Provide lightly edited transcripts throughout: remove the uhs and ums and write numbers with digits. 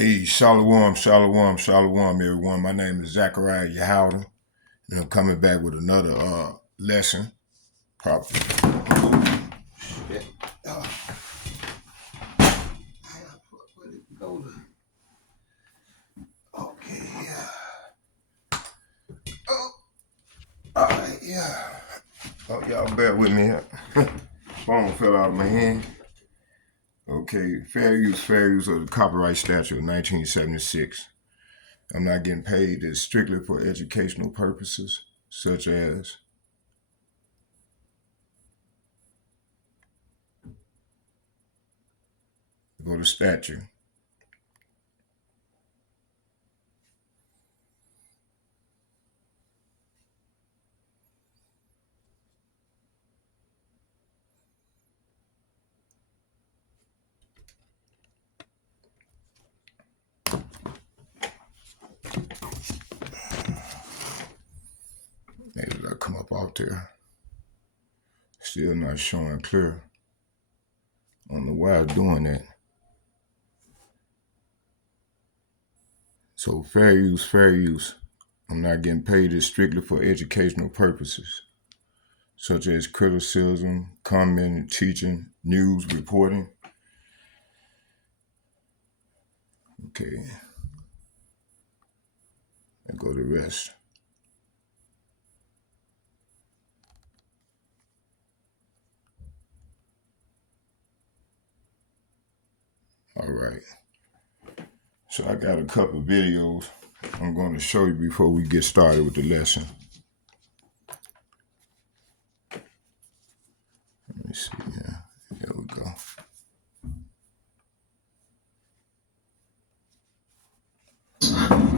Hey, shalom, shalom, shalom, everyone. My name is Zachariah Yehowda, and I'm coming back with another lesson. Probably. Shit. Where'd it go? Okay, yeah. Oh, all right, yeah. Oh, y'all bear with me here. Phone fell out of my hand. Okay, fair use of the copyright statute of 1976. I'm not getting paid. It's strictly for educational purposes, such as go to statute. Maybe that'll come up out there. Still not showing clear. I don't know why I'm doing that. So fair use. I'm not getting paid. It's strictly for educational purposes, such as criticism, commenting, teaching, news, reporting. Okay. I go to rest. All right. So I got a couple of videos I'm going to show you before we get started with the lesson. Let me see. Yeah, here we go.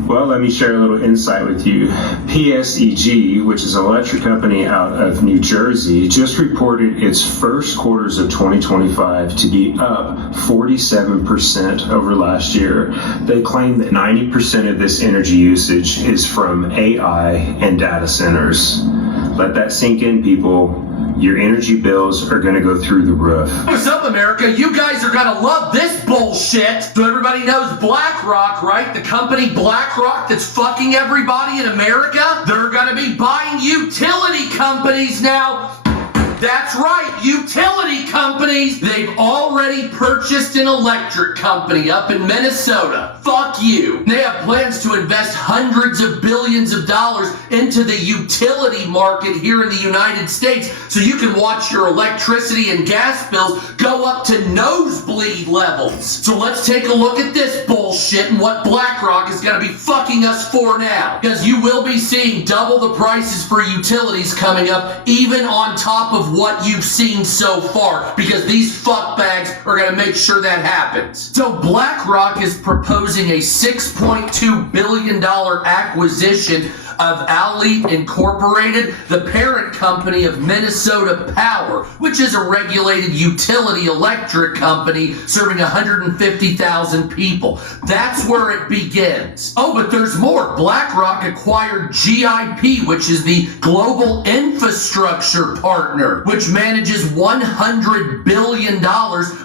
Well, let me share a little insight with you. PSEG, which is an electric company out of New Jersey, just reported its first quarters of 2025 to be up 47% over last year. They claim that 90% of this energy usage is from AI and data centers. Let that sink in, people. Your energy bills are going to go through the roof. What's up, America? You guys are going to love this bullshit. So everybody knows BlackRock, right? The company BlackRock that's fucking everybody in America? They're going to be buying utility companies now. That's right, utility companies. They've already purchased an electric company up in Minnesota. Fuck you. They have plans to invest hundreds of billions of dollars into the utility market here in the United States so you can watch your electricity and gas bills go up to nosebleed levels. So let's take a look at this bullshit and what BlackRock is going to be fucking us for now. Because you will be seeing double the prices for utilities coming up, even on top of what you've seen so far, because these fuckbags are going to make sure that happens. So BlackRock is proposing a $6.2 billion acquisition of ALLETE Incorporated, the parent company of Minnesota Power, which is a regulated utility electric company serving 150,000 people. That's where it begins. Oh, but there's more. BlackRock acquired GIP, which is the Global Infrastructure Partner, which manages $100 billion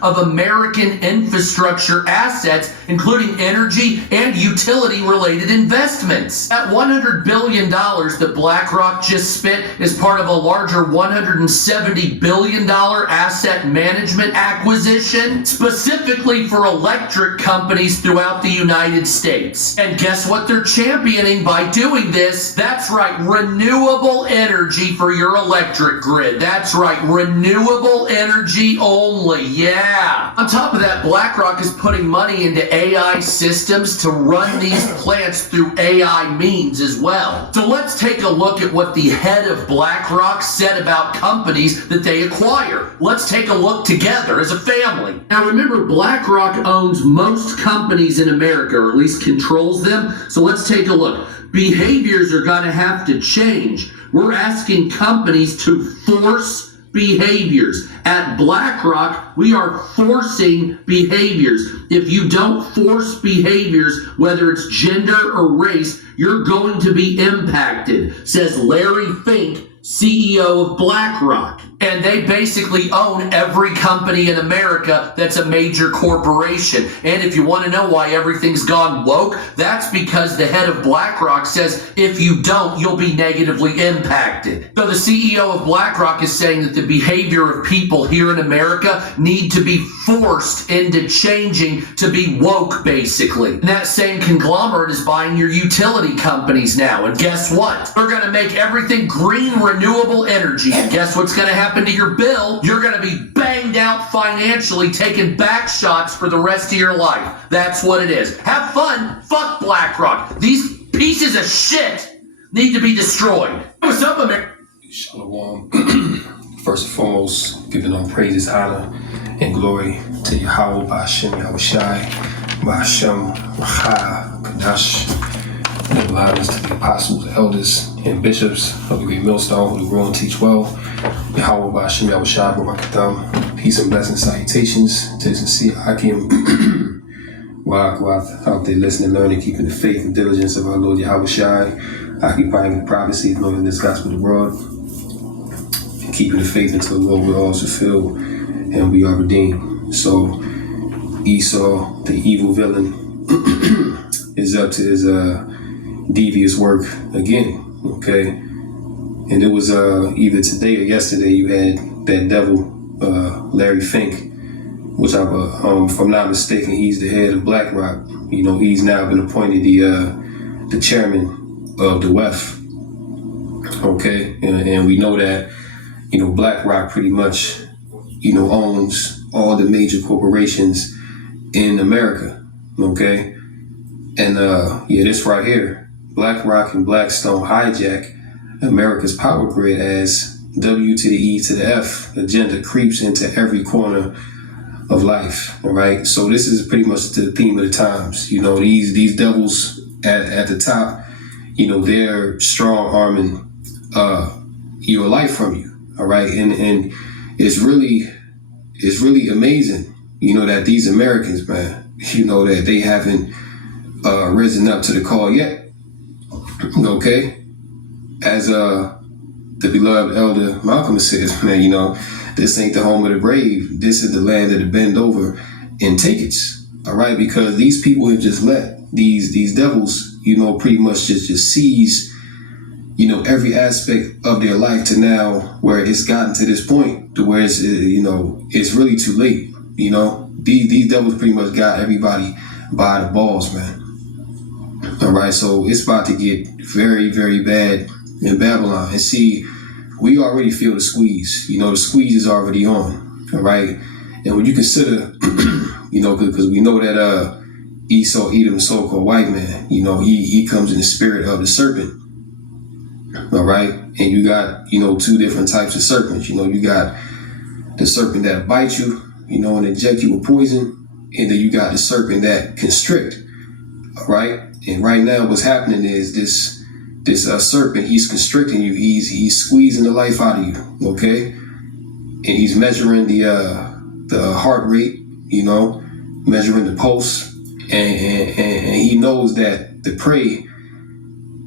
of American infrastructure assets, including energy and utility-related investments. At $100 billion that BlackRock just spent is part of a larger $170 billion asset management acquisition, specifically for electric companies throughout the United States. And guess what they're championing by doing this? That's right, renewable energy for your electric grid. That's right, renewable energy only. Yeah. On top of that, BlackRock is putting money into AI systems to run these plants through AI means as well. So let's take a look at what the head of BlackRock said about companies that they acquire. Let's take a look together as a family. Now remember, BlackRock owns most companies in America, or at least controls them. So let's take a look. Behaviors are going to have to change. We're asking companies to force behaviors. At BlackRock, we are forcing behaviors. If you don't force behaviors, whether it's gender or race, you're going to be impacted, says Larry Fink, CEO of BlackRock. And they basically own every company in America that's a major corporation. And if you want to know why everything's gone woke, that's because the head of BlackRock says if you don't, you'll be negatively impacted. So the CEO of BlackRock is saying that the behavior of people here in America need to be forced into changing to be woke, basically. And that same conglomerate is buying your utility companies now. And guess what? They're going to make everything green, renewable energy. And guess what's going to happen to your bill? You're going to be banged out financially, taking back shots for the rest of your life. That's what it is. Have fun. Fuck BlackRock. These pieces of shit need to be destroyed. What's up, America? Shalom. First and foremost, giving all praises, honor, and glory to Yahweh, Ba'ashem, Yahushai, Ba'ashem, Racha, Kadash, and allowance to the apostles, elders, and bishops of the great millstone who grow and teach well. Yahweh, Ba'ashem, Yahushai, Barakatam, peace and blessings, salutations to the sincere Hakim, Wa'akwat, out there listening, learning, keeping the faith and diligence of our Lord Yahushai, occupying the prophecy, knowing this gospel abroad, and keeping the faith until the Lord will all fulfill and we are redeemed. So Esau, the evil villain, is up to his devious work again, okay? And it was either today or yesterday you had that devil, Larry Fink, which if I'm not mistaken, he's the head of BlackRock. You know, he's now been appointed the chairman of the WEF, okay? And we know that, you know, BlackRock pretty much, you know, owns all the major corporations in America, okay? And yeah, this right here, BlackRock and Blackstone hijack America's power grid as W to the E to the F agenda creeps into every corner of life, all right? So this is pretty much the theme of the times. You know, these devils at the top, you know, they're strong arming your life from you, all right? And it's really amazing, you know, that these Americans, man, you know, that they haven't risen up to the call yet, okay? As the beloved elder Malcolm says, man, you know, this ain't the home of the brave. This is the land of the bend over and take it, all right? Because these people have just let these devils, you know, pretty much just seize, you know, every aspect of their life to now where it's gotten to this point to where it's, you know, it's really too late. You know, these devils pretty much got everybody by the balls, man. All right, so it's about to get very, very bad in Babylon. And see, we already feel the squeeze. You know, the squeeze is already on. All right, and when you consider, you know, because we know that Esau, Edom, the so-called white man, you know, he comes in the spirit of the serpent. All right, and you got, you know, two different types of serpents. You know, you got the serpent that bite you, you know, and inject you with poison, and then you got the serpent that constrict. All right, and right now what's happening is this serpent, he's constricting you, he's squeezing the life out of you, okay, and he's measuring the heart rate, you know, measuring the pulse, and he knows that the prey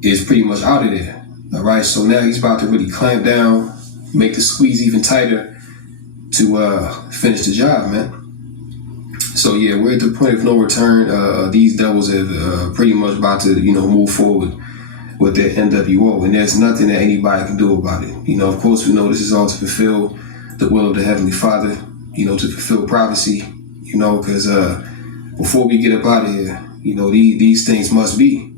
is pretty much out of there. All right, so now he's about to really clamp down, make the squeeze even tighter to finish the job, man. So yeah, we're at the point of no return. These devils have pretty much about to, you know, move forward with their NWO, and there's nothing that anybody can do about it. You know, of course, we know this is all to fulfill the will of the Heavenly Father, you know, to fulfill prophecy, you know, because before we get up out of here, you know, these things must be.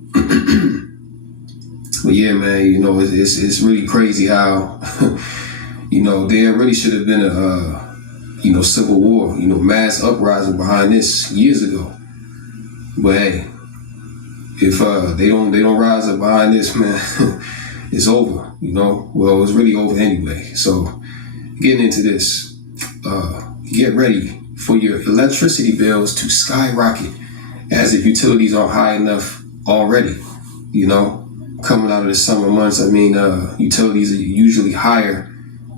But yeah, man, you know, it's really crazy how, you know, there really should have been a, you know, civil war, you know, mass uprising behind this years ago. But hey, if they don't rise up behind this, man, it's over, you know. Well, it's really over anyway. So getting into this, get ready for your electricity bills to skyrocket as if utilities aren't high enough already, you know. Coming out of the summer months, I mean, utilities are usually higher,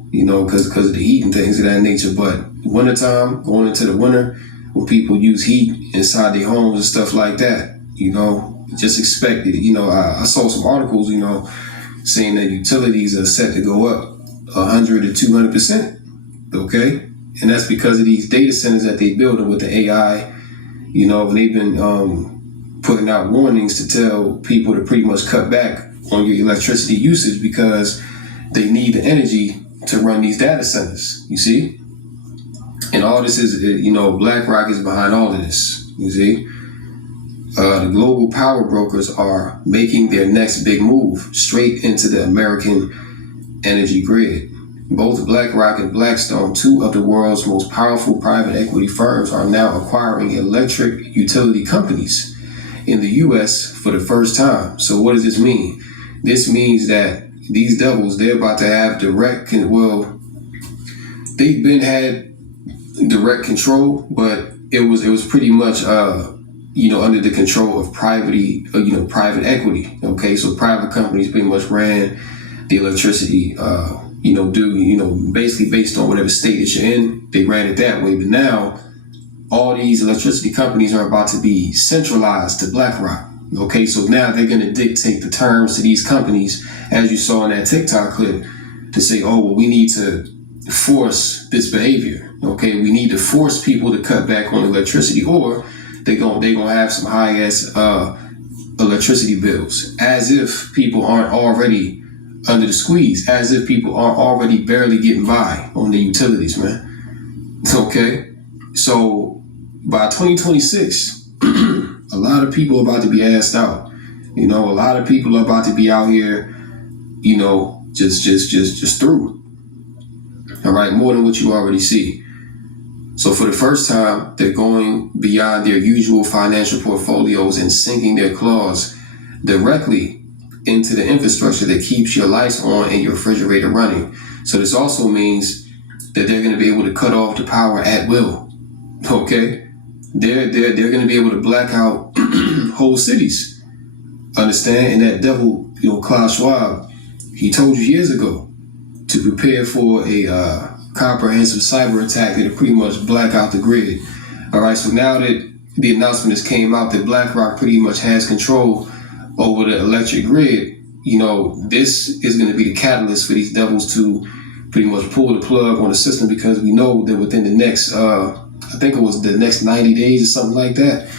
you know, because of the heat and things of that nature. But wintertime, going into the winter, when people use heat inside their homes and stuff like that, you know, just expect it. You know, I saw some articles, you know, saying that utilities are set to go up 100 to 200%. okay? And that's because of these data centers that they building with the AI, you know, and they've been putting out warnings to tell people to pretty much cut back on your electricity usage because they need the energy to run these data centers, you see? And all this is, you know, BlackRock is behind all of this, you see? The global power brokers are making their next big move straight into the American energy grid. Both BlackRock and Blackstone, two of the world's most powerful private equity firms, are now acquiring electric utility companies in the U.S. for the first time. So what does this mean? This means that these devils, they're about to have they've been had direct control, but it was pretty much under the control of private equity. Okay, so private companies pretty much ran the electricity basically based on whatever state that you're in, they ran it that way. But now all these electricity companies are about to be centralized to BlackRock. Okay, so now they're going to dictate the terms to these companies, as you saw in that TikTok clip, to say, oh, well, we need to force this behavior. Okay, we need to force people to cut back on electricity, or they're gonna have some high ass electricity bills, as if people aren't already under the squeeze, as if people are already barely getting by on the utilities, man. Okay, so by 2026, a lot of people are about to be asked out. You know, a lot of people are about to be out here, you know, just through. All right, more than what you already see. So for the first time, they're going beyond their usual financial portfolios and sinking their claws directly into the infrastructure that keeps your lights on and your refrigerator running. So this also means that they're going to be able to cut off the power at will. Okay, they're going to be able to black out whole cities. Understand? And that devil, you know, Klaus Schwab, he told you years ago to prepare for a comprehensive cyber attack that'll pretty much black out the grid. All right, so now that the announcement has came out that BlackRock pretty much has control over the electric grid, you know, this is going to be the catalyst for these devils to pretty much pull the plug on the system, because we know that within the next, I think it was the next 90 days or something like that,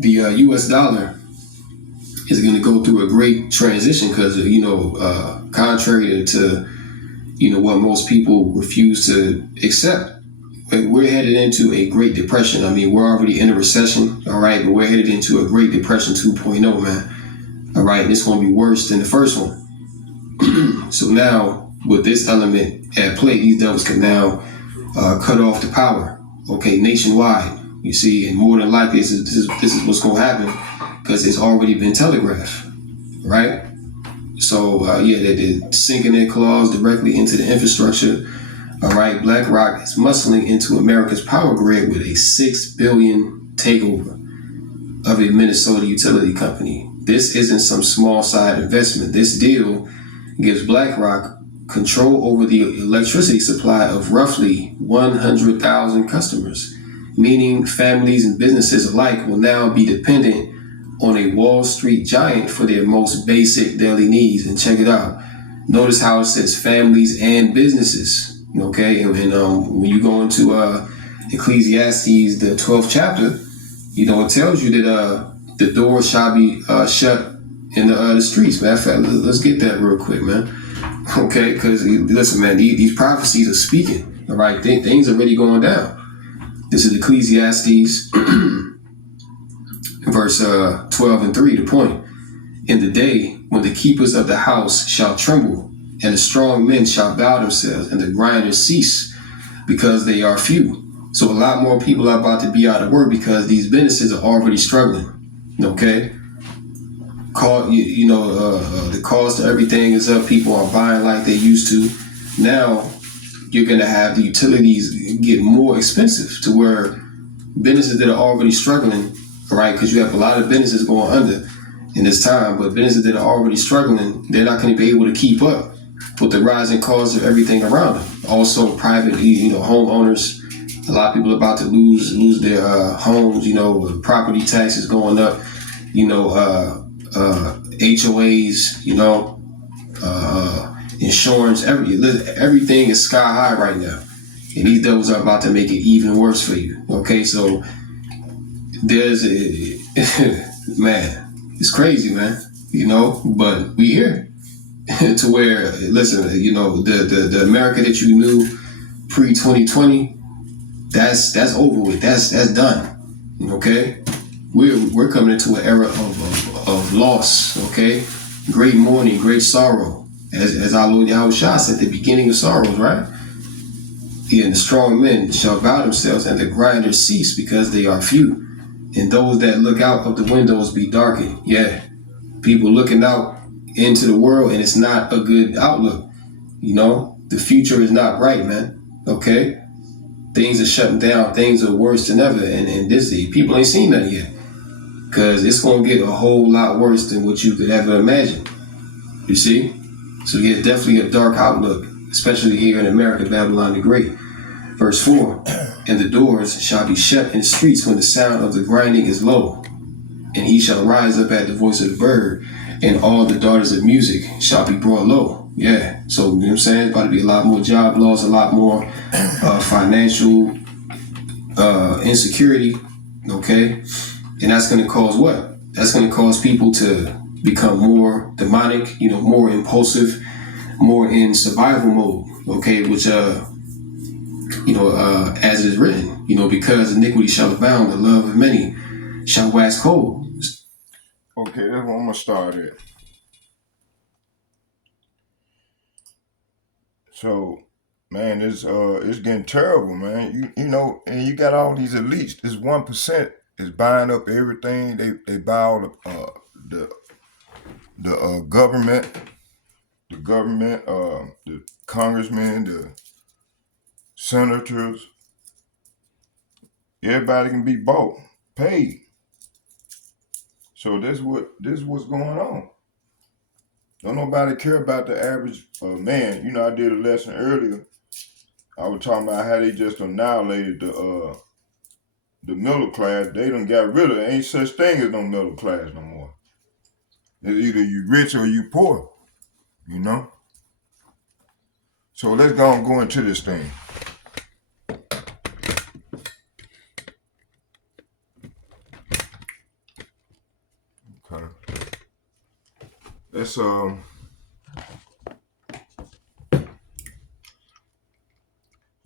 the US dollar is going to go through a great transition because, you know, contrary to you know, what most people refuse to accept. We're headed into a Great Depression. I mean, we're already in a recession, all right, but we're headed into a Great Depression 2.0, man. All right, and it's going to be worse than the first one. So now, with this element at play, these devils can now cut off the power, okay, nationwide. You see, and more than likely, this is what's going to happen because it's already been telegraphed, right? So, they're sinking their claws directly into the infrastructure. All right, BlackRock is muscling into America's power grid with a $6 billion takeover of a Minnesota utility company. This isn't some small side investment. This deal gives BlackRock control over the electricity supply of roughly 100,000 customers, meaning families and businesses alike will now be dependent on a Wall Street giant for their most basic daily needs. And check it out. Notice how it says families and businesses. Okay, and when you go into Ecclesiastes, the 12th chapter, you know, it tells you that the door shall be shut in the streets. Matter of fact, let's get that real quick, man. Okay, because listen, man, these prophecies are speaking. All right, things are really going down. This is Ecclesiastes verse 12:3, the point. In the day when the keepers of the house shall tremble, and the strong men shall bow themselves, and the grinders cease, because they are few. So a lot more people are about to be out of work because these businesses are already struggling. Okay, the cost of everything is up. People are buying like they used to. Now you're gonna have the utilities get more expensive to where businesses that are already struggling, right? Because you have a lot of businesses going under in this time, but businesses that are already struggling, they're not going to be able to keep up with the rising costs of everything around them. Also, private, homeowners, a lot of people are about to lose their homes. Property taxes going up. HOAs. insurance, everything is sky high right now. And these devils are about to make it even worse for you. Okay, so there's man, it's crazy, man. But we here to where, listen, the America that you knew pre-2020, that's over with. That's done. Okay, we're coming into an era of loss. Okay, great mourning, great sorrow, as our Lord Yahushua said, the beginning of sorrows, right? And the strong men shall bow themselves, and the grinders cease, because they are few. And those that look out of the windows be darkened. Yeah, people looking out into the world, and it's not a good outlook. The future is not bright, man. Okay, things are shutting down. Things are worse than ever, and this people ain't seen nothing yet, because it's gonna get a whole lot worse than what you could ever imagine. You see, so yeah, definitely a dark outlook, especially here in America, Babylon the Great. Verse 4, and the doors shall be shut in the streets when the sound of the grinding is low, and he shall rise up at the voice of the bird, and all the daughters of music shall be brought low. Yeah, so you know what I'm saying? It's about to be a lot more job loss, a lot more financial insecurity, okay? And that's going to cause what? That's going to cause people to become more demonic, more impulsive, more in survival mode, okay? Which, as it is written, because iniquity shall abound, the love of many shall wax cold. Okay, that's where I'm gonna start at. So, man, it's getting terrible, man. And you got all these elites. This 1% is buying up everything. They buy all the government, the congressmen, the senators. Everybody can be bought, paid. So this is what's going on. Don't nobody care about the average man. I did a lesson earlier. I was talking about how they just annihilated the middle class. They done got rid of it. Ain't such thing as no middle class no more. It's either you rich or you poor. So let's go into this thing. Okay. Let's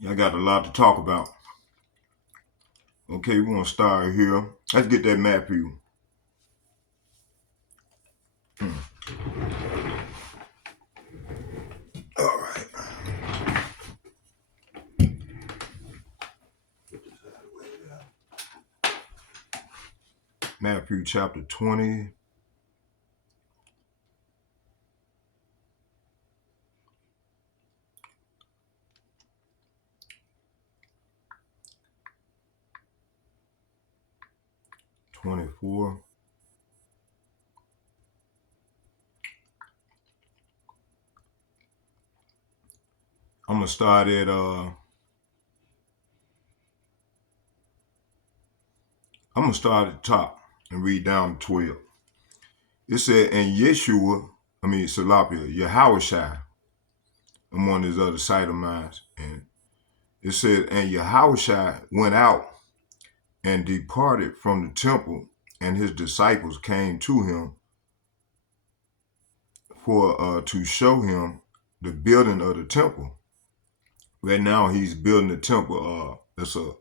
I got a lot to talk about. Okay, we're gonna start here. Let's get that Matthew. All right. Matthew chapter 20. $24. I'm gonna start at the top and read down to 12. It said, and Salapia, Yahushua, among his other sight of mine, and it said, and Yahushua went out and departed from the temple, and his disciples came to him for to show him the building of the temple. Right now, he's building the temple. It's a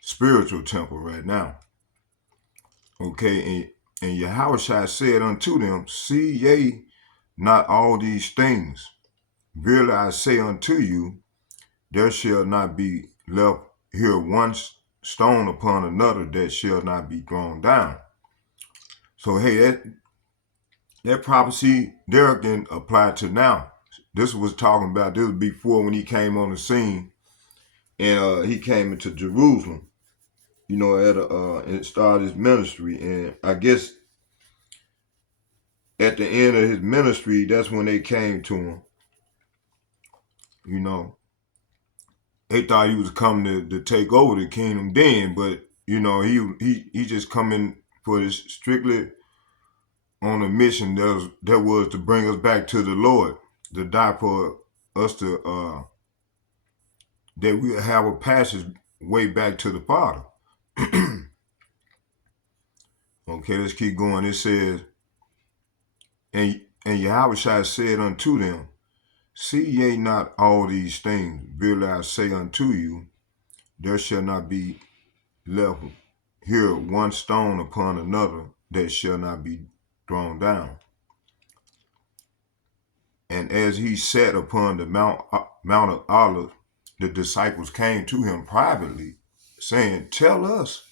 spiritual temple right now. Okay, and Yahushua said unto them, see ye not all these things? Verily I say unto you, there shall not be left here one stone upon another that shall not be thrown down. So hey, that prophecy there can apply to now. This was talking about, this was before when he came on the scene, and he came into Jerusalem, and started his ministry. And I guess at the end of his ministry, that's when they came to him. They thought he was coming to take over the kingdom then, but he just coming for this strictly on a mission that was to bring us back to the Lord. to die for us to that we have a passage way back to the Father. Okay, let's keep going. It says, and Yahushua said unto them, see ye not all these things? Verily I say unto you, there shall not be left here one stone upon another that shall not be thrown down. And as he sat upon the Mount of Olives, the disciples came to him privately, saying, tell us,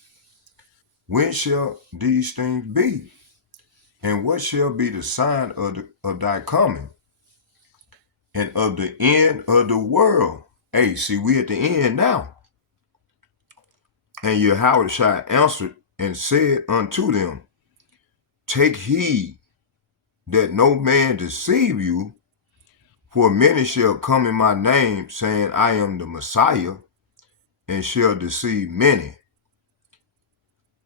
when shall these things be? And what shall be the sign of thy coming and of the end of the world? Hey, see, we at the end now. And Yahushua answered and said unto them, take heed that no man deceive you, for many shall come in my name, saying, I am the Messiah, and shall deceive many.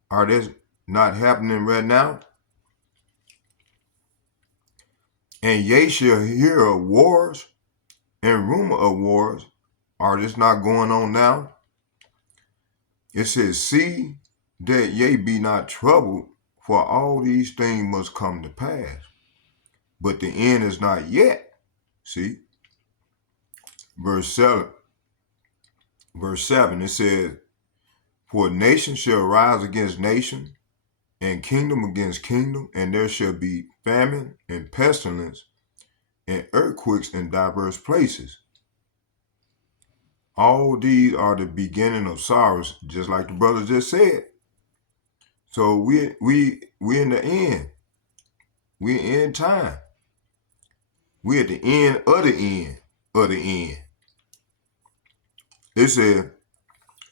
Are this not happening right now? And ye shall hear of wars and rumor of wars. Are this not going on now? It says, see that ye be not troubled, for all these things must come to pass. But the end is not yet. See? Verse 7, it says, for nation shall rise against nation, and kingdom against kingdom, and there shall be famine and pestilence and earthquakes in diverse places. All these are the beginning of sorrows, just like the brother just said. So we in the end. We in time. We at the end of the end of the end. It said,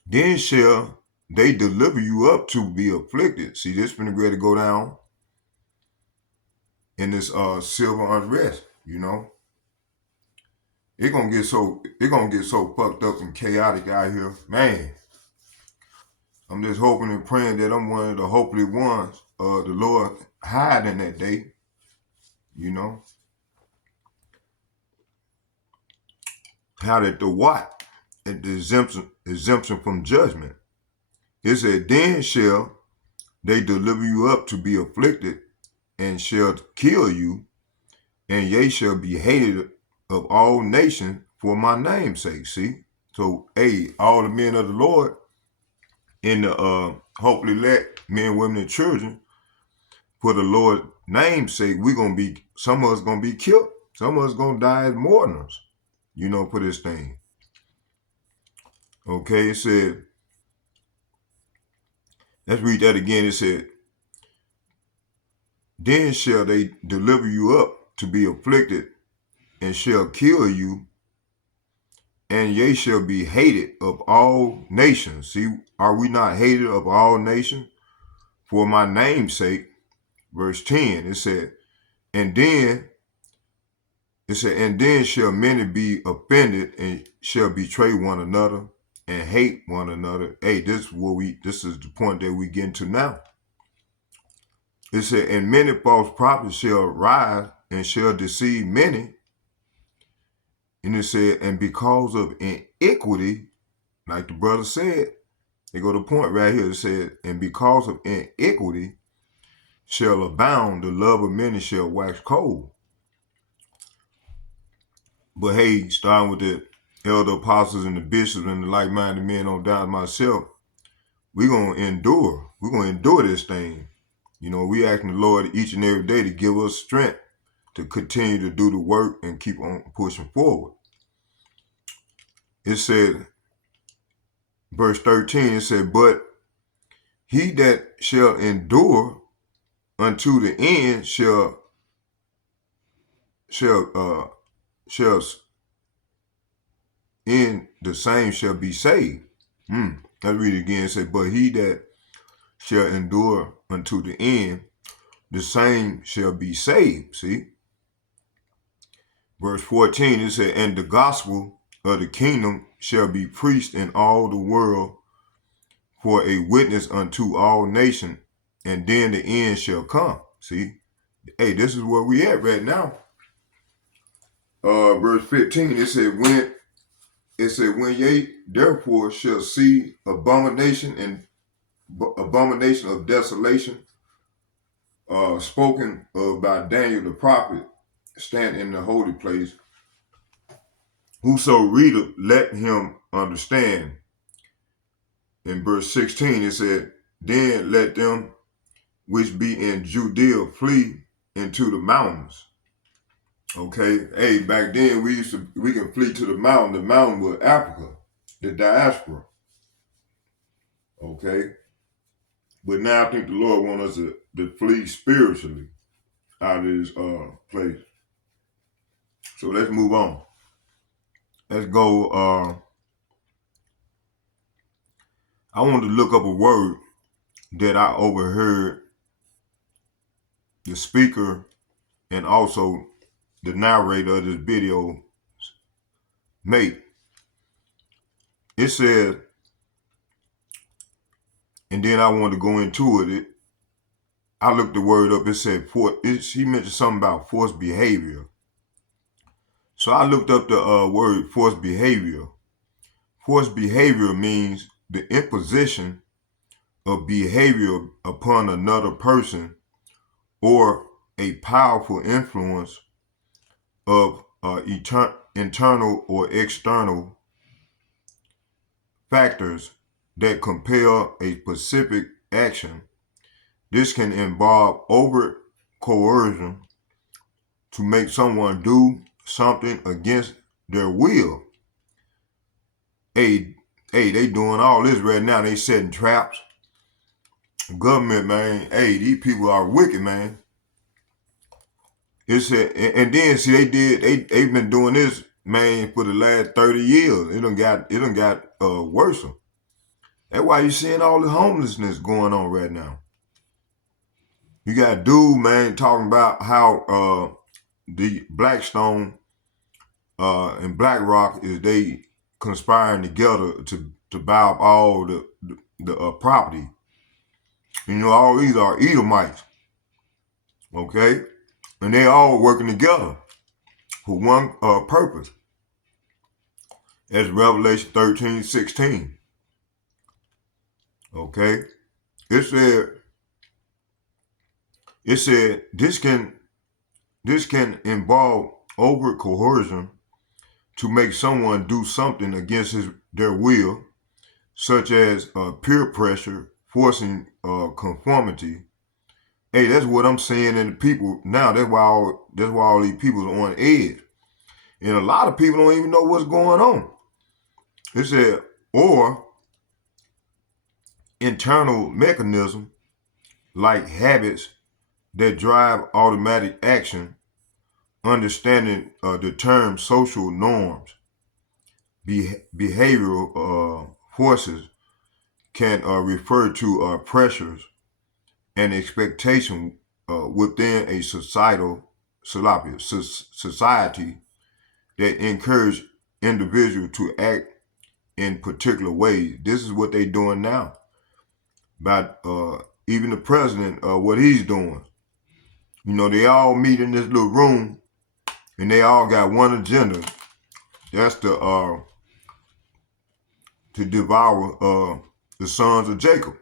then shall they deliver you up to be afflicted. See, this been ready to go down in this civil unrest, you know. It's gonna get so fucked up and chaotic out here. Man, I'm just hoping and praying that I'm one of the hopefully ones the Lord hide in that day, you know. How did the what? And the exemption from judgment. It said, then shall they deliver you up to be afflicted, and shall kill you, and ye shall be hated of all nations for my name's sake. See? So, hey, all the men of the Lord in the hopefully let men, women, and children for the Lord's name's sake, some of us gonna be killed, some of us gonna die as mourners, you know, for this thing. Okay, it said, let's read that again. It said, then shall they deliver you up to be afflicted, and shall kill you, and ye shall be hated of all nations. See, are we not hated of all nations for my name's sake? Verse 10, it said, and then shall many be offended, and shall betray one another, and hate one another. Hey, this is the point that we get into now. It said, and many false prophets shall rise, and shall deceive many. And it said, and because of iniquity, like the brother said, they go to the point right here. It said, and because of iniquity shall abound, the love of many shall wax cold. But hey, starting with the elder apostles and the bishops and the like-minded men on down to myself, we're going to endure. We're going to endure this thing. You know, we asking the Lord each and every day to give us strength to continue to do the work and keep on pushing forward. It said, verse 13, it said, but he that shall endure unto the end shall in the same shall be saved. Let's read it again. It said, but he that shall endure unto the end, the same shall be saved. See? Verse 14, it said, and the gospel of the kingdom shall be preached in all the world for a witness unto all nations, and then the end shall come. See? Hey, this is where we at right now. verse 15, it said, when ye therefore shall see abomination of desolation, spoken of by Daniel the prophet, stand in the holy place. Whoso readeth, let him understand. In verse 16, it said, then let them which be in Judea flee into the mountains. Okay, hey, back then we can flee to the mountain. The mountain was Africa, the diaspora. Okay, but now I think the Lord wants us to flee spiritually out of this place. So let's move on. Let's go. I wanted to look up a word that I overheard the speaker and also the narrator of this video make. It said, and then I wanted to go into it. I looked the word up. It said, she mentioned something about forced behavior. So I looked up the word forced behavior. Forced behavior means the imposition of behavior upon another person or a powerful influence of internal or external factors that compel a specific action. This can involve overt coercion to make someone do something against their will. Hey, they doing all this right now. They setting traps. Government, man. Hey, these people are wicked, man. It said, and then see, they've been doing this, man, for the last 30 years. It done got worse. That's why you seeing all the homelessness going on right now. You got a dude, man, talking about how the Blackstone and BlackRock is they conspiring together to buy up all the property. You know, all these are Edomites, okay? And they all working together for one purpose. That's Revelation 13:16. Okay? It said this can involve overt coercion to make someone do something against their will, such as peer pressure, forcing conformity. Hey, that's what I'm seeing in the people now. That's why all these people are on edge. And a lot of people don't even know what's going on. It said, or internal mechanism like habits that drive automatic action, understanding the term social norms, behavioral forces can refer to pressures and expectation within a society that encourage individuals to act in particular ways. This is what they're doing now. But even the president, what he's doing. You know, they all meet in this little room and they all got one agenda. That's to devour the sons of Jacob,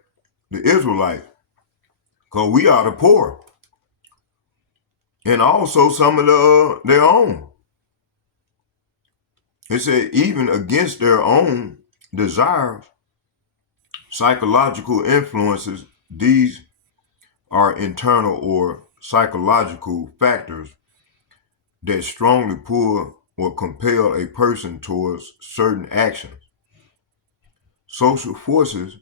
the Israelites. Because we are the poor. And also some of their own. It said even against their own desires, psychological influences, these are internal or psychological factors that strongly pull or compel a person towards certain actions. Social forces,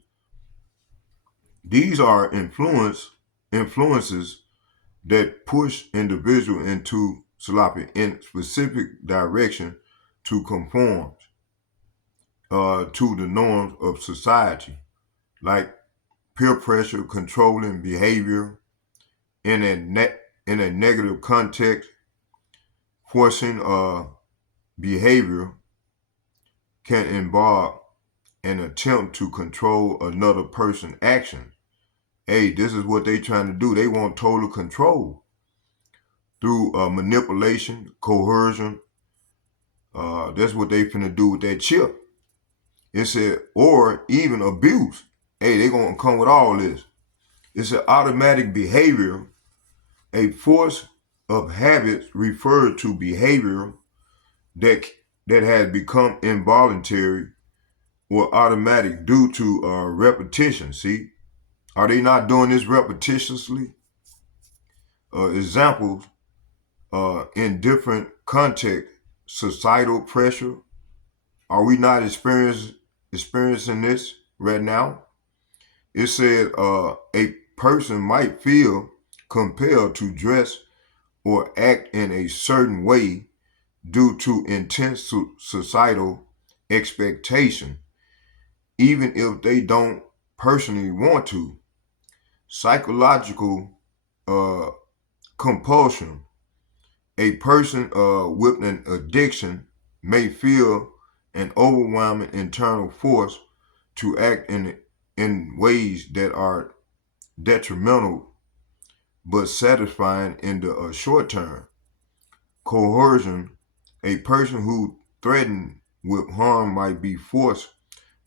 these are influences that push individual into in specific direction to conform to the norms of society, like peer pressure, controlling behavior in a negative context, forcing behavior can involve an attempt to control another person's actions. Hey, this is what they trying to do. They want total control through manipulation, coercion, That's what they finna do with that chip. It said, or even abuse. Hey, they gonna come with all this. It's an automatic behavior, a force of habits referred to behavior that has become involuntary or automatic due to repetition. See, are they not doing this repetitiously? Examples in different contexts, societal pressure. Are we not experiencing this right now? It said a person might feel compelled to dress or act in a certain way due to intense societal expectation, even if they don't personally want to. Psychological compulsion. A person with an addiction may feel an overwhelming internal force to act in ways that are detrimental but satisfying in the short term. Coercion. A person who threatened with harm might be forced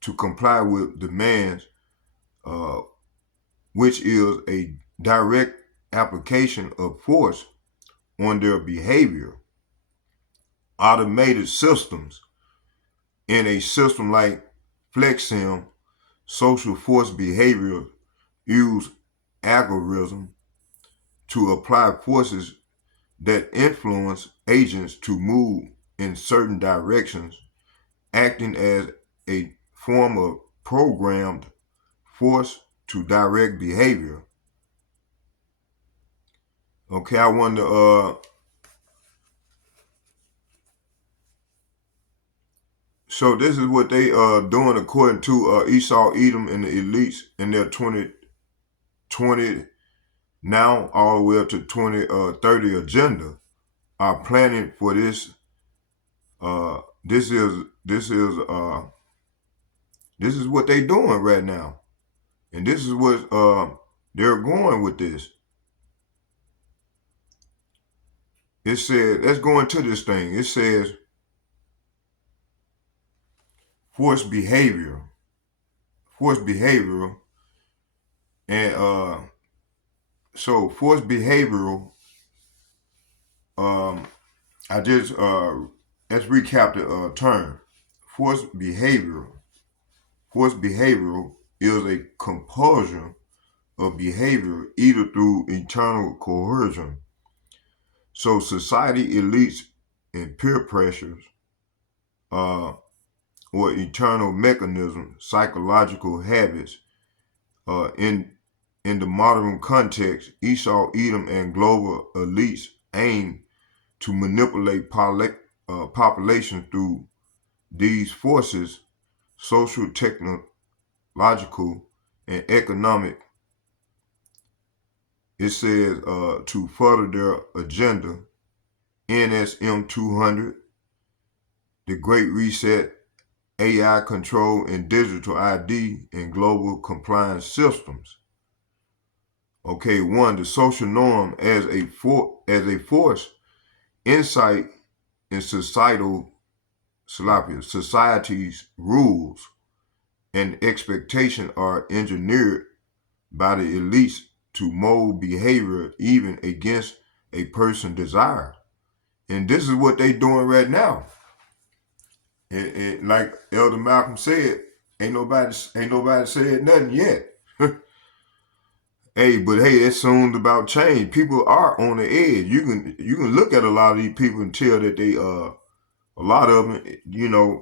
to comply with demands, uh, which is a direct application of force on their behavior. Automated systems. In a system like FlexSim, social force behavior use algorithms to apply forces that influence agents to move in certain directions, acting as a form of programmed force to direct behavior. Okay, I wonder, so this is what they doing according to Esau, Edom, and the elites in their 2020 now all the way up to 2030 agenda are planning for this. This is what they doing right now, and this is what they're going with this. It said, let's go into this thing. It says forced behavioral, and so forced behavioral. I just let's recap the term. Forced behavioral. Forced behavioral is a compulsion of behavior either through internal coercion. So society elites and peer pressures, or internal mechanisms, psychological habits. In the modern context, Esau, Edom, and global elites aim to manipulate population through these forces, social, technological, and economic. It says to further their agenda, NSM 200, the Great Reset, AI control and digital ID and global compliance systems. Okay, one, the social norm as a force, insight in society's rules and expectation are engineered by the elites to mold behavior even against a person's desire. And this is what they doing right now. And like Elder Malcolm said, ain't nobody said nothing yet. Hey, but hey, it's soon about change. People are on the edge. You can look at a lot of these people and tell that they a lot of them,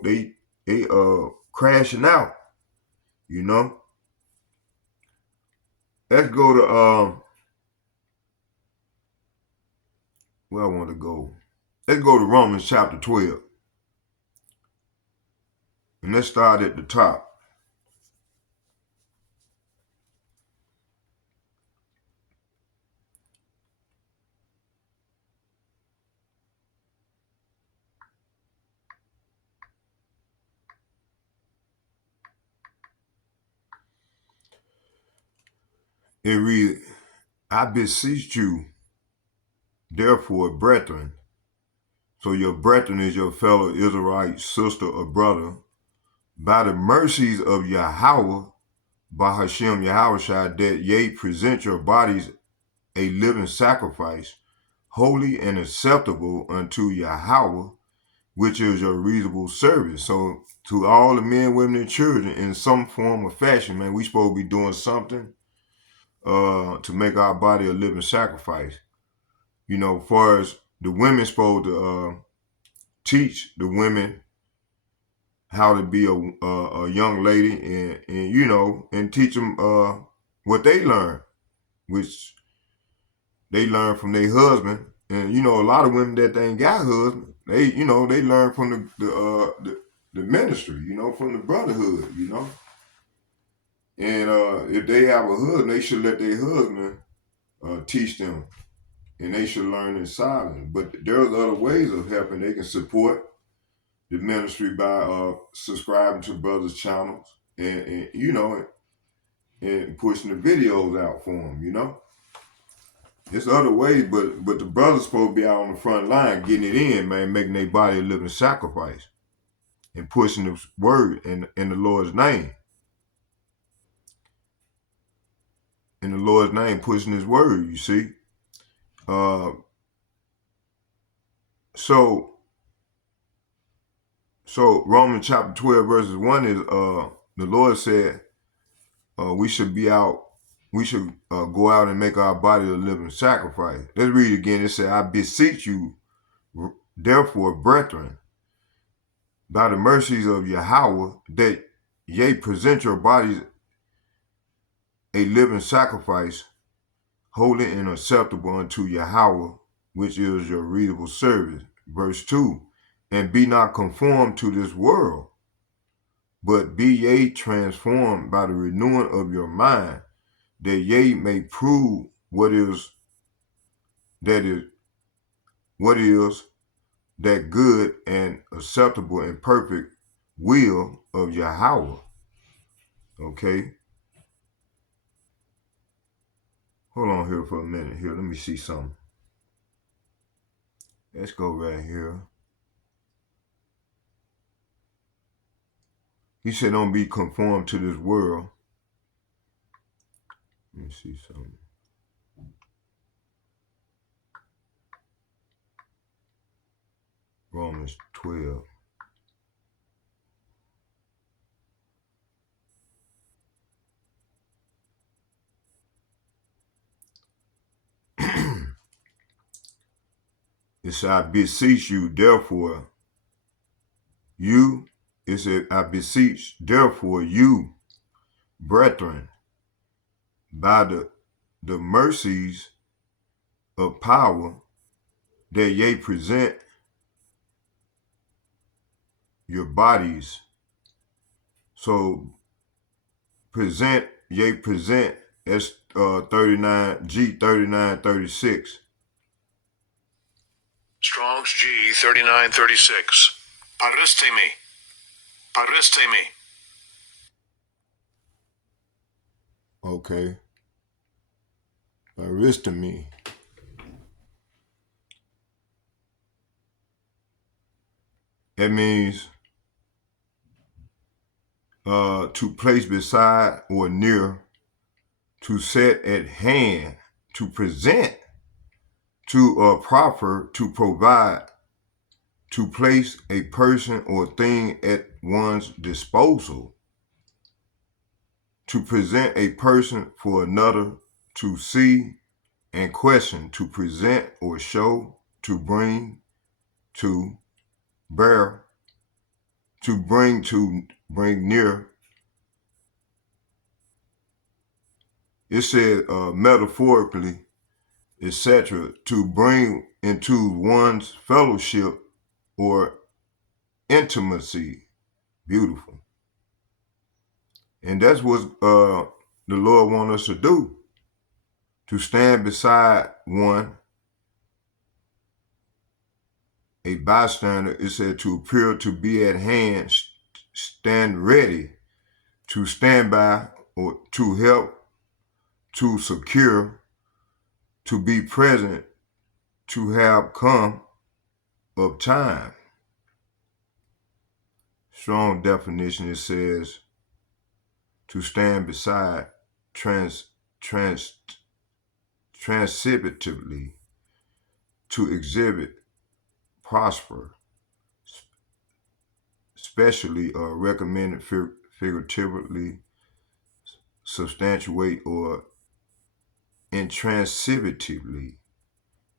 they crashing out. Let's go to where I want to go. Let's go to Romans chapter 12. And let's start at the top. It reads, I beseech you, therefore, brethren, So your brethren is your fellow Israelite sister or brother. By the mercies of Yahweh, Bahashem Yahushua, that ye present your bodies a living sacrifice, holy and acceptable unto Yahweh, which is your reasonable service. So to all the men, women, and children, in some form or fashion, man, we supposed to be doing something to make our body a living sacrifice. You know, as far as the women supposed to teach the women how to be a young lady, and you know, and teach them what they learn, which they learn from their husband. And you know, a lot of women that they ain't got husband, they learn from the ministry, you know, from the brotherhood, you know. And if they have a husband, they should let their husband teach them, and they should learn in silence. But there's other ways of helping. They can support the ministry by subscribing to brothers' channels and you know, and pushing the videos out for them, you know. There's other ways, but the brothers supposed to be out on the front line getting it in, man, making their body a living sacrifice and pushing the word in the Lord's name. In the Lord's name, pushing his word, you see. So Romans chapter 12, verses 1 is the Lord said we should be out, we should go out and make our body a living sacrifice. Let's read it again. It said, I beseech you, therefore, brethren, by the mercies of Yahweh, that ye present your bodies a living sacrifice, holy and acceptable unto Yahweh, which is your reasonable service. Verse 2, and be not conformed to this world, but be ye transformed by the renewing of your mind, that ye may prove what is that good and acceptable and perfect will of Yahweh. Okay. Hold on here for a minute here. Let me see something. Let's go right here. He said, don't be conformed to this world. Let me see something. Romans 12. It said, I beseech you, therefore, I beseech, therefore, you, brethren, by the mercies of power, that ye present your bodies. So ye present, that's 3936. Strong's G 3936. Paristemi. Paristemi. Okay. Paristemi. That means to place beside or near, to set at hand, to present, to proffer, to provide, to place a person or thing at one's disposal, to present a person for another to see and question, to present or show, to bring, to bear, to bring near. It said metaphorically, etc., to bring into one's fellowship or intimacy. Beautiful. And that's what the Lord wants us to do, to stand beside one, a bystander. It said to appear to be at hand, stand ready, to stand by or to help, to secure, to be present, to have come, of time. Strong definition, it says to stand beside transitively, to exhibit, prosper, especially recommended figuratively, substantiate, or intransitively,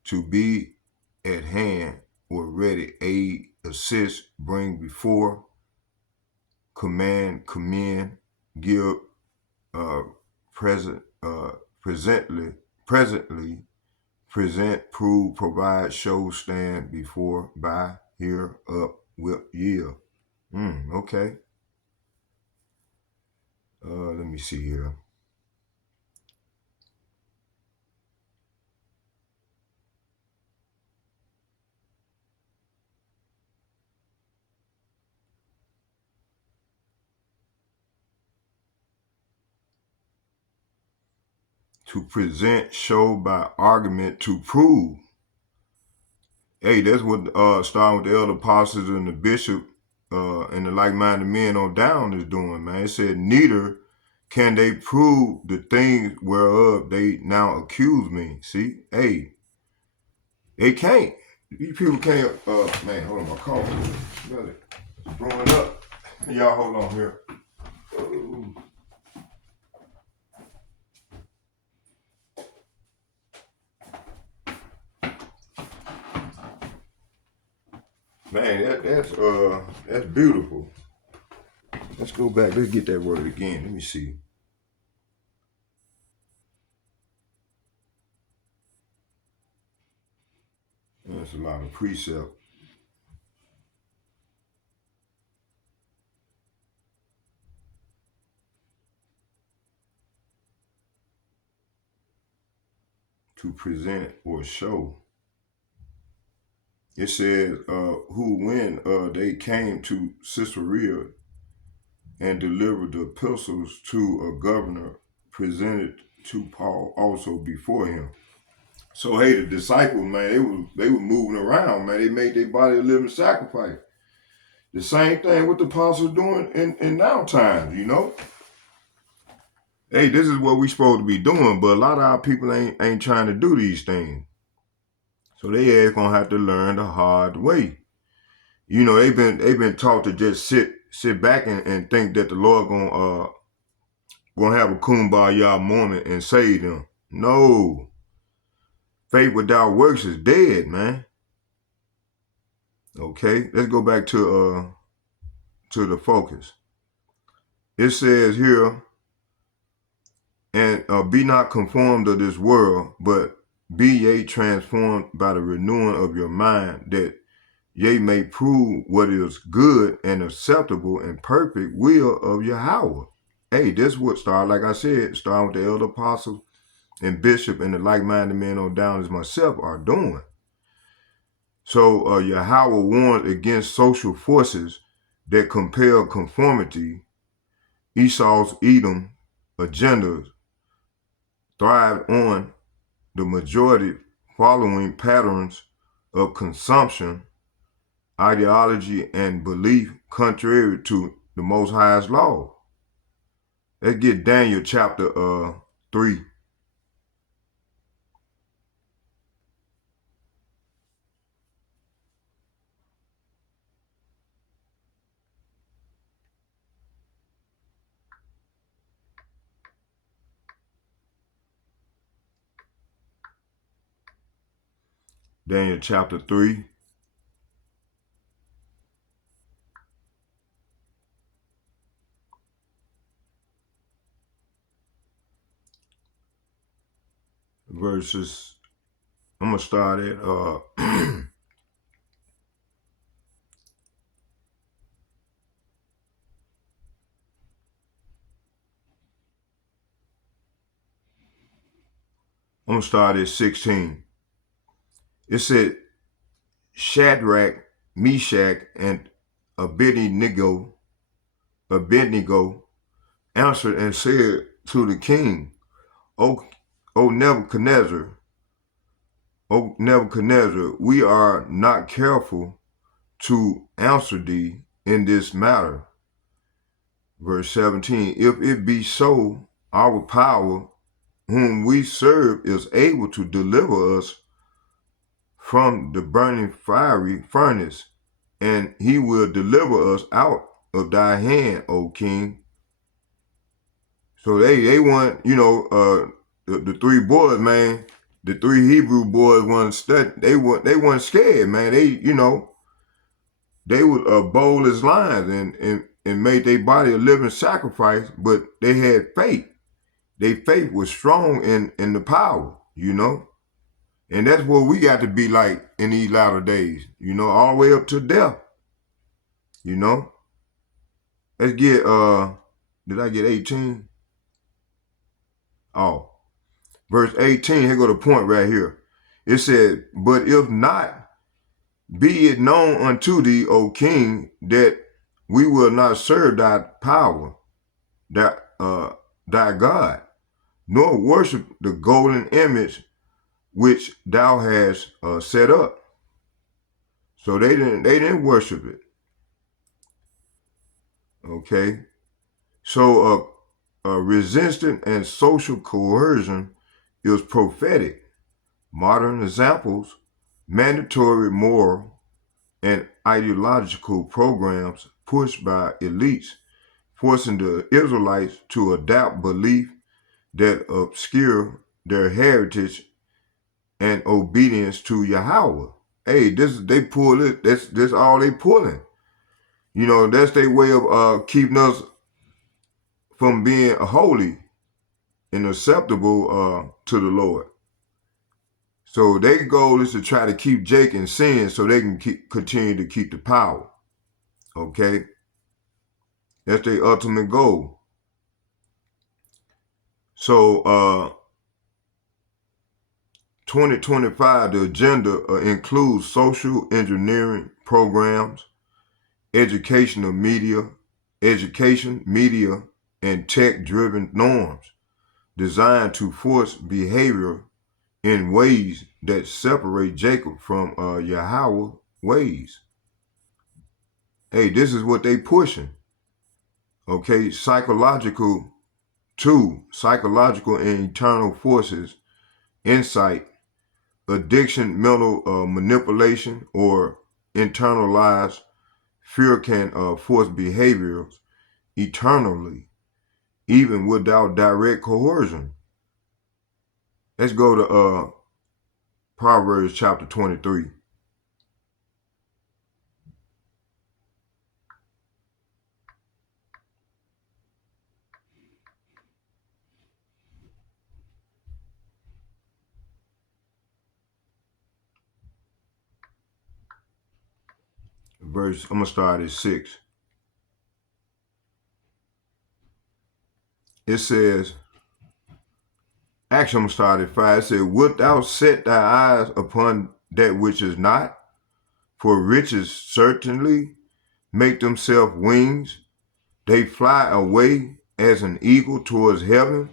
to be at hand or ready, aid, assist, bring before, command, commend, give, presently, present, prove, provide, show, stand, before, by, here, up, with, yield. Okay. Let me see here. To present, show, by argument, to prove. Hey, that's what starting with the elder apostles and the bishop and the like-minded men on down is doing, man. It said, neither can they prove the things whereof they now accuse me. See, hey, they can't. These people can't. Man, hold on, my coffee. Smell it. It's blowing up. Y'all hold on here. Ooh. Man, that's beautiful. Let's go back. Let's get that word again. Let me see. That's a lot of precept. To present or show. It says, when they came to Caesarea and delivered the epistles to a governor, presented to Paul also before him. So hey, the disciples, man, they were moving around, man. They made their body a living sacrifice. The same thing with the apostles doing in now times, you know. Hey, this is what we supposed to be doing, but a lot of our people ain't trying to do these things. So they ain't gonna have to learn the hard way. You know, they've been taught to just sit back and think that the Lord gonna have a kumbaya moment and save them. No. Faith without works is dead, man. Okay, let's go back to the focus. It says here, and be not conformed to this world, but be ye transformed by the renewing of your mind, that ye may prove what is good and acceptable and perfect will of Yahweh. Hey, this would start, like I said, starting with the elder apostles and bishop and the like-minded men on down as myself are doing. So Yahweh warns against social forces that compel conformity. Esau's Edom agendas thrived on the majority following patterns of consumption, ideology, and belief contrary to the Most High's law. Let's get Daniel chapter 3. Daniel chapter 3. Verses, I'm going to start at I'm going to start at 16. It said, Shadrach, Meshach, and Abednego answered and said to the king, O Nebuchadnezzar, O Nebuchadnezzar, we are not careful to answer thee in this matter. Verse 17, if it be so, our power, whom we serve, is able to deliver us from the burning fiery furnace, and he will deliver us out of thy hand, O king. So they want, the three boys, man, the three Hebrew boys they weren't scared, man. They were bold as lions and made their body a living sacrifice, but they had faith. Their faith was strong in the power, And that's what we got to be like in these latter days, all the way up to death, Let's get, did I get 18? Oh, verse 18, here go the point right here. It said, but if not, be it known unto thee, O king, that we will not serve thy power, thy God, nor worship the golden image which thou hast set up. So they didn't worship it. Okay. So resistance and social coercion is prophetic. Modern examples, mandatory moral and ideological programs pushed by elites, forcing the Israelites to adopt belief that obscure their heritage and obedience to Yahweh. Hey, they pull it. That's all they pulling. That's their way of keeping us from being holy and acceptable to the Lord. So their goal is to try to keep Jake in sin so they can continue to keep the power. Okay? That's their ultimate goal. So 2025, the agenda includes social engineering programs, education, media, and tech-driven norms designed to force behavior in ways that separate Jacob from Yahweh ways. Hey, this is what they pushing. Okay, psychological and internal forces, insight, addiction, mental manipulation, or internalized fear can force behaviors eternally, even without direct coercion. Let's go to Proverbs chapter 23. I'm going to start at 6. It says, actually, I'm going to start at 5. It says, wilt thou set thy eyes upon that which is not? For riches certainly make themselves wings. They fly away as an eagle towards heaven.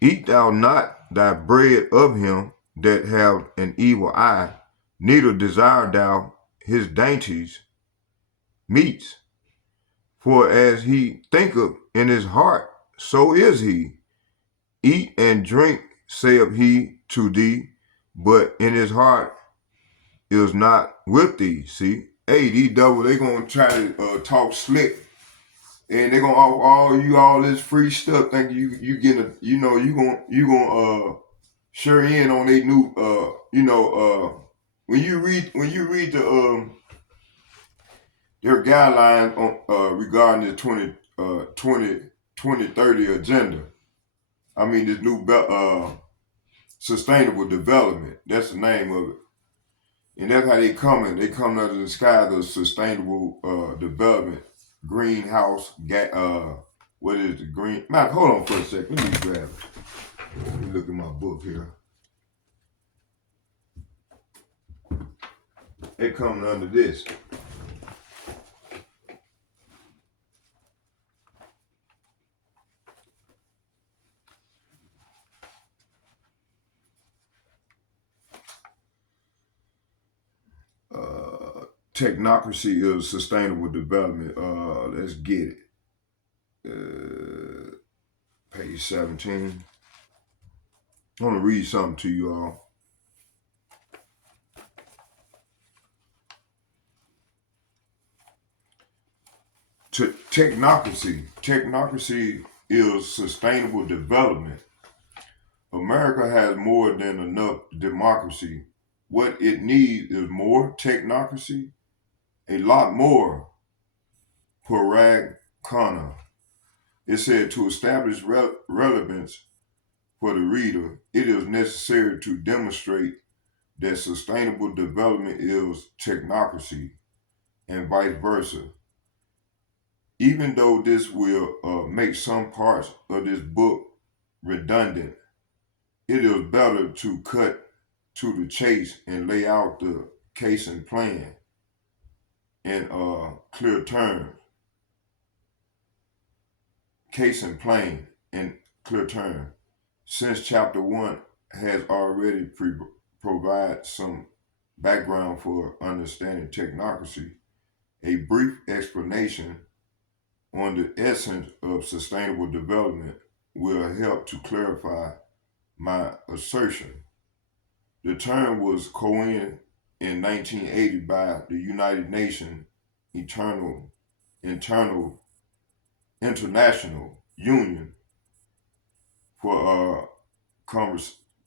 Eat thou not thy bread of him that have an evil eye, neither desire thou his dainties meats. For as he thinketh in his heart, so is he. Eat and drink, saith he to thee, but in his heart is not with thee. See, hey, these devils, they gonna try to talk slick, and they gonna offer all this free stuff, thinking you getting you gonna share in on they new when you read the their guidelines on regarding the 2030 agenda. I mean, this new sustainable development. That's the name of it. And that's how they coming. They come under the sky of sustainable development, greenhouse. What is the green? Matt, hold on for a second. Let me grab it. Let me look at my book here. They coming under this. technocracy is sustainable development. Let's get it. Page 17. I want to read something to you all. Technocracy is sustainable development. America has more than enough democracy. What it needs is more technocracy, a lot more. Parag Khanna. It said to establish relevance for the reader, it is necessary to demonstrate that sustainable development is technocracy and vice versa. Even though this will make some parts of this book redundant, it is better to cut to the chase and lay out the case and plan in clear terms. Case and plain in clear terms. Since chapter 1 has already provide some background for understanding technocracy, a brief explanation on the essence of sustainable development will help to clarify my assertion. The term was coined in 1980 by the United Nations International Union for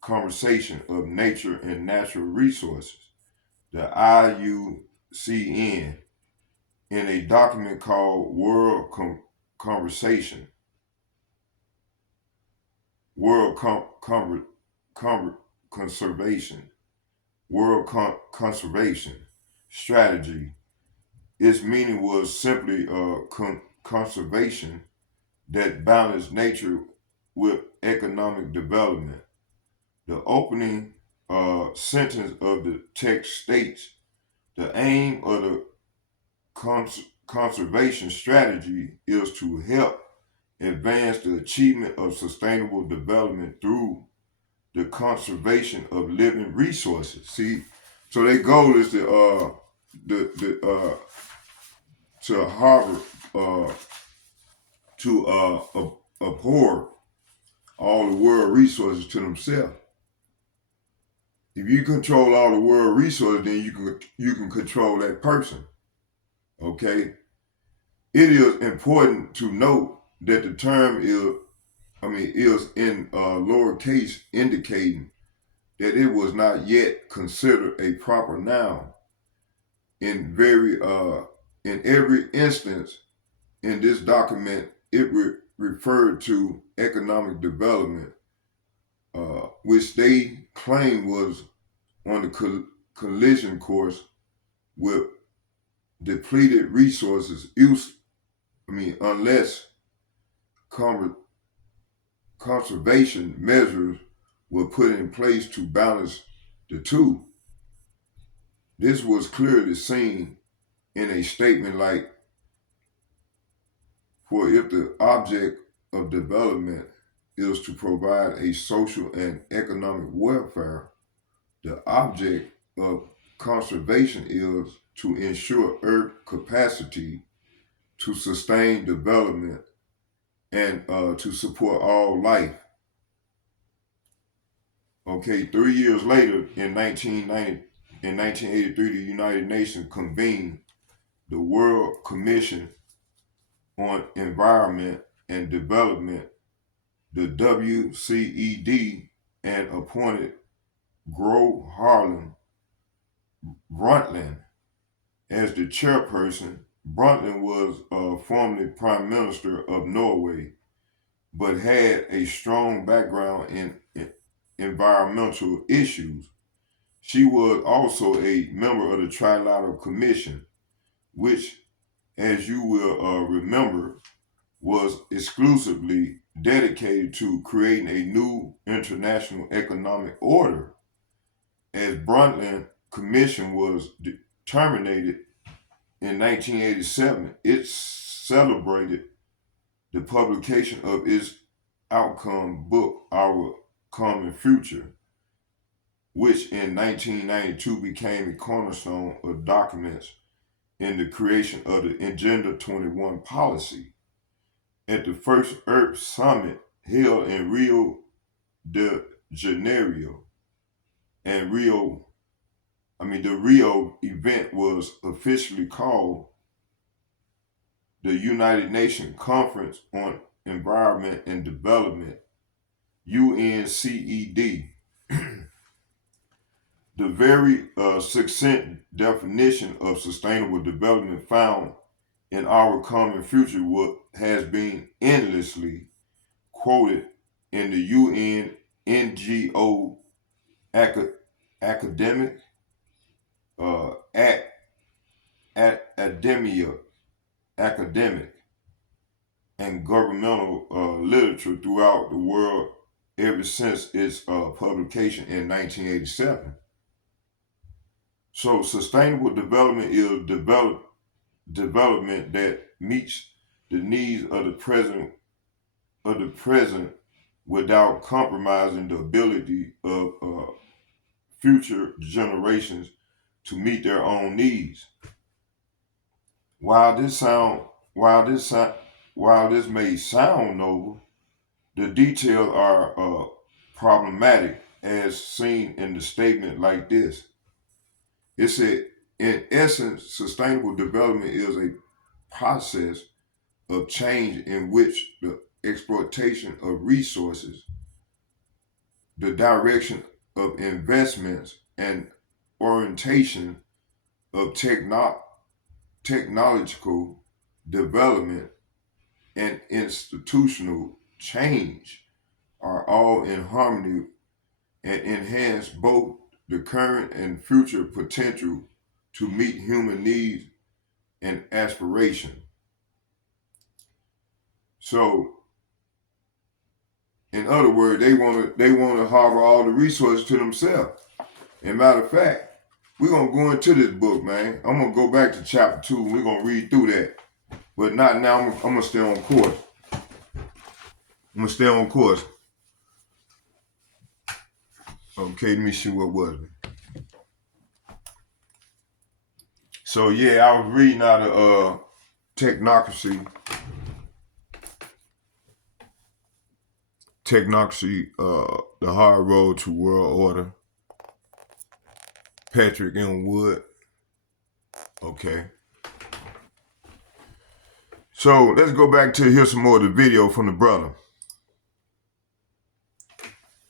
conservation of nature and natural resources, the IUCN, in a document called World Conservation Strategy. Its meaning was simply conservation that balanced nature with economic development. The opening sentence of the text states, the aim of the conservation strategy is to help advance the achievement of sustainable development through the conservation of living resources. See, so their goal is to harbor to abhor all the world resources to themselves. If you control all the world resources, then you can control that person. Okay? It is important to note that the term is in lowercase, indicating that it was not yet considered a proper noun. In every instance in this document, it referred to economic development, which they claim was on the collision course with depleted resources, unless conservation measures were put in place to balance the two. This was clearly seen in a statement like, for if the object of development is to provide a social and economic welfare, the object of conservation is to ensure Earth capacity to sustain development and to support all life. Okay, 3 years later, in 1983, the United Nations convened the World Commission on Environment and Development, the WCED, and appointed Gro Harlem Brundtland as the chairperson. Brundtland was formerly Prime Minister of Norway, but had a strong background in environmental issues. She was also a member of the Trilateral Commission, which, as you will remember, was exclusively dedicated to creating a new international economic order. As Brundtland Commission was terminated in 1987, it celebrated the publication of its outcome book, Our Common Future, which in 1992 became a cornerstone of documents in the creation of the Agenda 21 policy. At the first Earth Summit held in Rio de Janeiro, and the Rio event was officially called the United Nations Conference on Environment and Development, UNCED. The very succinct definition of sustainable development found in our common future has been endlessly quoted in the UN NGO academic academic and governmental literature throughout the world ever since its publication in 1987. So sustainable development is development that meets the needs of the present without compromising the ability of future generations to meet their own needs. While this may sound noble, the details are problematic, as seen in the statement like this. It said, in essence, sustainable development is a process of change in which the exploitation of resources, the direction of investments, and orientation of technological development and institutional change are all in harmony and enhance both the current and future potential to meet human needs and aspiration. So, in other words, they want to harbor all the resources to themselves. And matter of fact, we're gonna go into this book, man. I'm gonna go back to chapter 2 and we're gonna read through that. But not now. I'm gonna stay on course. Okay, let me see what was it. So yeah, I was reading out of Technocracy, The Hard Road to World Order, Patrick M. Wood. Okay. So let's go back to hear some more of the video from the brother.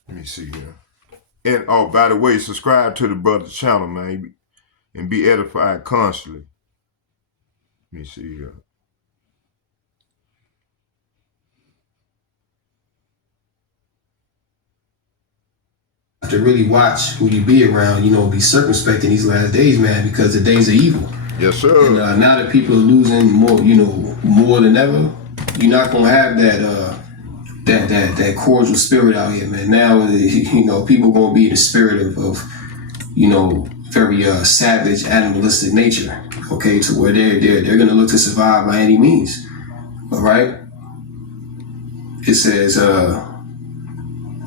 Let me see here. And oh, by the way, subscribe to the brother's channel, man, and be edified constantly. Let me see here. To really watch who you be around, be circumspect in these last days, man, because the days are evil. Yes, sir. And now that people are losing more, more than ever, you're not gonna have that cordial spirit out here, man. Now, people gonna be in the spirit of very savage, animalistic nature. Okay, to where they're gonna look to survive by any means. All right. It says,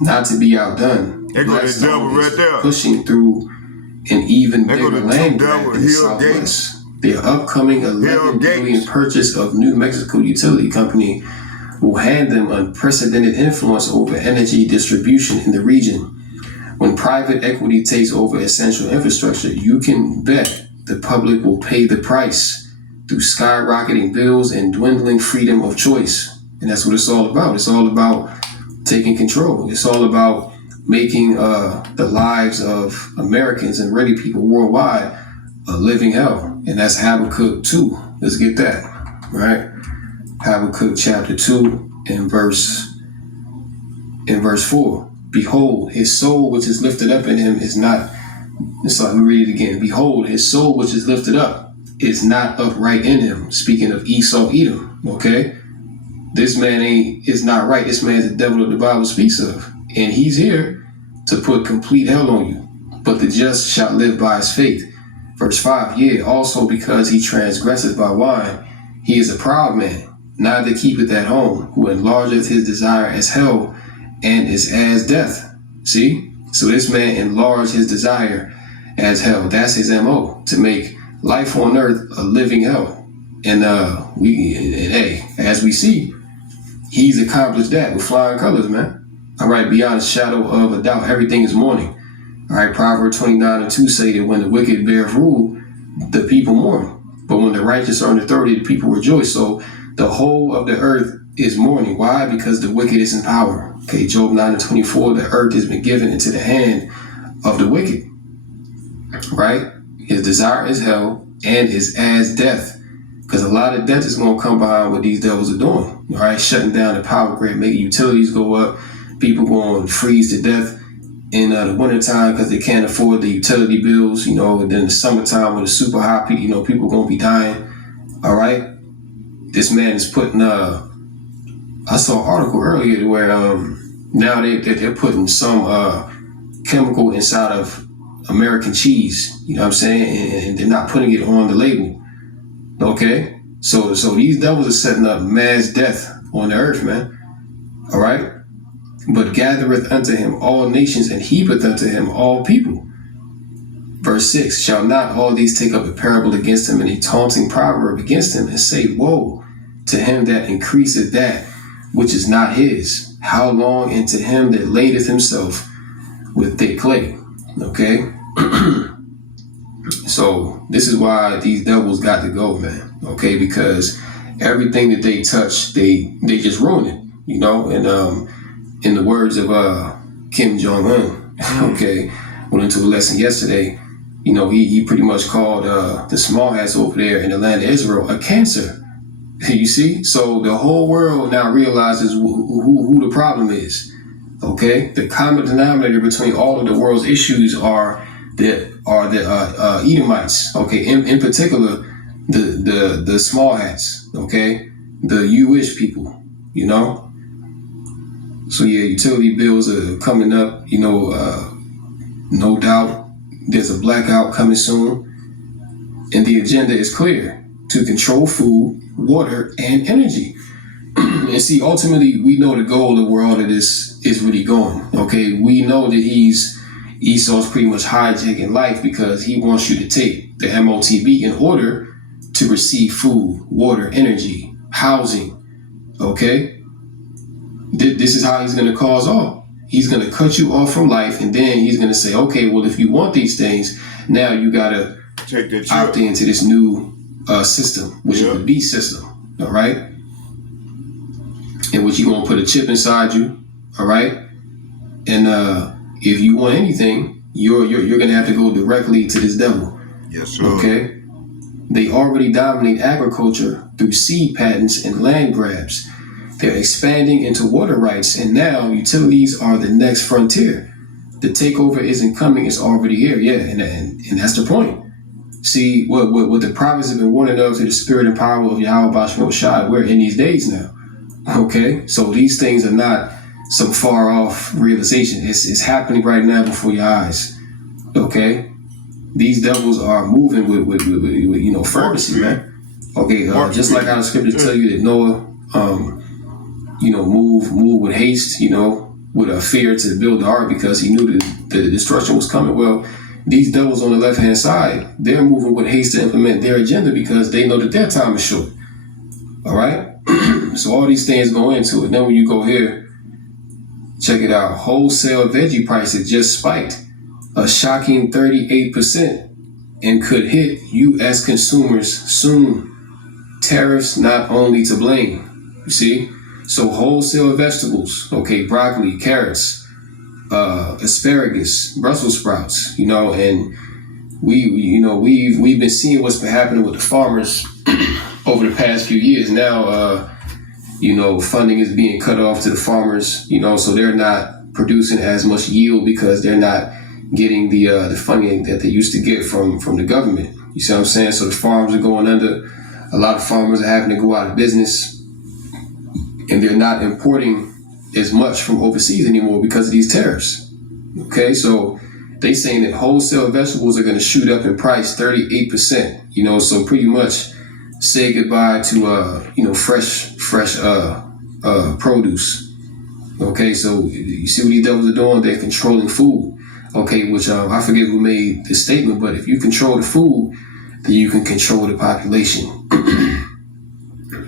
not to be outdone. There go the devil right there. Pushing through an even bigger land grab in the Southwest. Their upcoming $11 billion purchase of New Mexico utility company will hand them unprecedented influence over energy distribution in the region. When private equity takes over essential infrastructure, you can bet the public will pay the price through skyrocketing bills and dwindling freedom of choice. And that's what it's all about. It's all about taking control. It's all about making the lives of Americans and really people worldwide a living hell. And that's Habakkuk 2. Let's get that, right? Habakkuk chapter 2 and verse 4. Behold, his soul which is lifted up in him is not, let me read it again. Behold, his soul which is lifted up is not upright in him. Speaking of Esau, Edom, okay? This man is not right. This man's the devil that the Bible speaks of. And he's here to put complete hell on you. But the just shall live by his faith. Verse 5, yea, also because he transgresseth by wine, he is a proud man, neither keepeth at home, who enlargeth his desire as hell, and is as death. See? So this man enlarged his desire as hell. That's his MO, to make life on earth a living hell. And hey, as we see, he's accomplished that with flying colors, man. All right, beyond a shadow of a doubt, everything is mourning. All right, Proverbs 29:2 say that when the wicked bear rule, the people mourn. But when the righteous are in authority, the people rejoice. So the whole of the earth is mourning. Why? Because the wicked is in power. Okay, Job 9:24, the earth has been given into the hand of the wicked. Right? His desire is hell and is as death. Because a lot of death is going to come behind what these devils are doing. All right, shutting down the power grid, making utilities go up. People going to freeze to death in the wintertime because they can't afford the utility bills, and then the summertime when it's super hot, people going to be dying. All right. This man is putting, I saw an article earlier where now they're putting some chemical inside of American cheese, you know what I'm saying? And they're not putting it on the label. Okay, so these devils are setting up mass death on the earth, man. All right, but gathereth unto him all nations and heapeth unto him all people. Verse 6, shall not all these take up a parable against him and a taunting proverb against him and say, woe to him that increaseth that which is not his? How long? And to him that ladeth himself with thick clay. Okay. So this is why these devils got to go, man. Okay, because everything that they touch, they just ruin it, And in the words of Kim Jong-un, okay, went into a lesson yesterday. He pretty much called the small hats over there in the land of Israel a cancer. You see, so the whole world now realizes who the problem is. Okay, the common denominator between all of the world's issues are the Edomites, okay, in particular the small hats, okay, the Jewish people, So yeah, utility bills are coming up, no doubt there's a blackout coming soon, and the agenda is clear: to control food, water, and energy. And see, ultimately, we know the goal of where all of this is really going. Okay, we know that Esau's pretty much hijacking life because he wants you to take the MOTB in order to receive food, water, energy, housing. Okay? This is how he's going to cause all. He's going to cut you off from life, and then he's going to say, okay, well, if you want these things, now you got to opt into this new system, which is the beast system. All right? In which you're going to put a chip inside you. All right? And if you want anything, you're going to have to go directly to this devil. Yes, sir. Okay? They already dominate agriculture through seed patents and land grabs. They're expanding into water rights, and now utilities are the next frontier. The takeover isn't coming, it's already here. Yeah, and that's the point. See, what the prophets have been warning of to the spirit and power of Yahweh Bashmel Shai, we're in these days now. Okay? So these things are not some far off realization. It's happening right now before your eyes. Okay? These devils are moving with fervency, man. Okay, just like how the scriptures tell you that Noah move with haste, with a fear to build the ark because he knew that the destruction was coming. Well, these devils on the left-hand side, they're moving with haste to implement their agenda because they know that their time is short. All right? So all these things go into it. Then when you go here, check it out. Wholesale veggie prices just spiked a shocking 38% and could hit U.S. consumers soon. Tariffs not only to blame. You see? So wholesale vegetables, okay, broccoli, carrots, asparagus, Brussels sprouts, and we've been seeing what's been happening with the farmers over the past few years. Now, funding is being cut off to the farmers, so they're not producing as much yield because they're not getting the funding that they used to get from the government. You see what I'm saying? So the farms are going under. A lot of farmers are having to go out of business. And they're not importing as much from overseas anymore because of these tariffs. Okay, so they saying that wholesale vegetables are going to shoot up in price 38%. So pretty much say goodbye to fresh produce. Okay, so you see what these devils are doing? They're controlling food. Okay, which I forget who made this statement, but if you control the food, then you can control the population.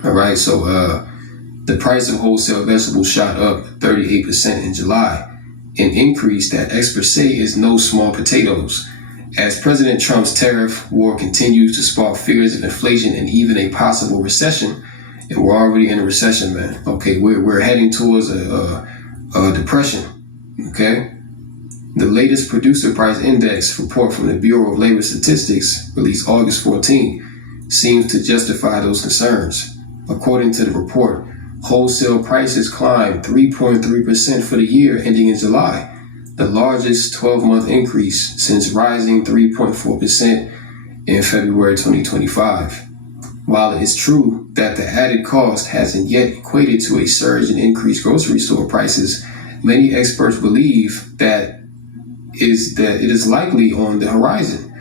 All right, so the price of wholesale vegetables shot up 38% in July, an increase that experts say is no small potatoes. As President Trump's tariff war continues to spark fears of inflation and even a possible recession, and we're already in a recession, man. Okay, we're heading towards a depression. Okay, the latest producer price index report from the Bureau of Labor Statistics, released August 14, seems to justify those concerns. According to the report, wholesale prices climbed 3.3% for the year ending in July, the largest 12-month increase since rising 3.4% in February 2025. While it is true that the added cost hasn't yet equated to a surge in increased grocery store prices, many experts believe that it is likely on the horizon.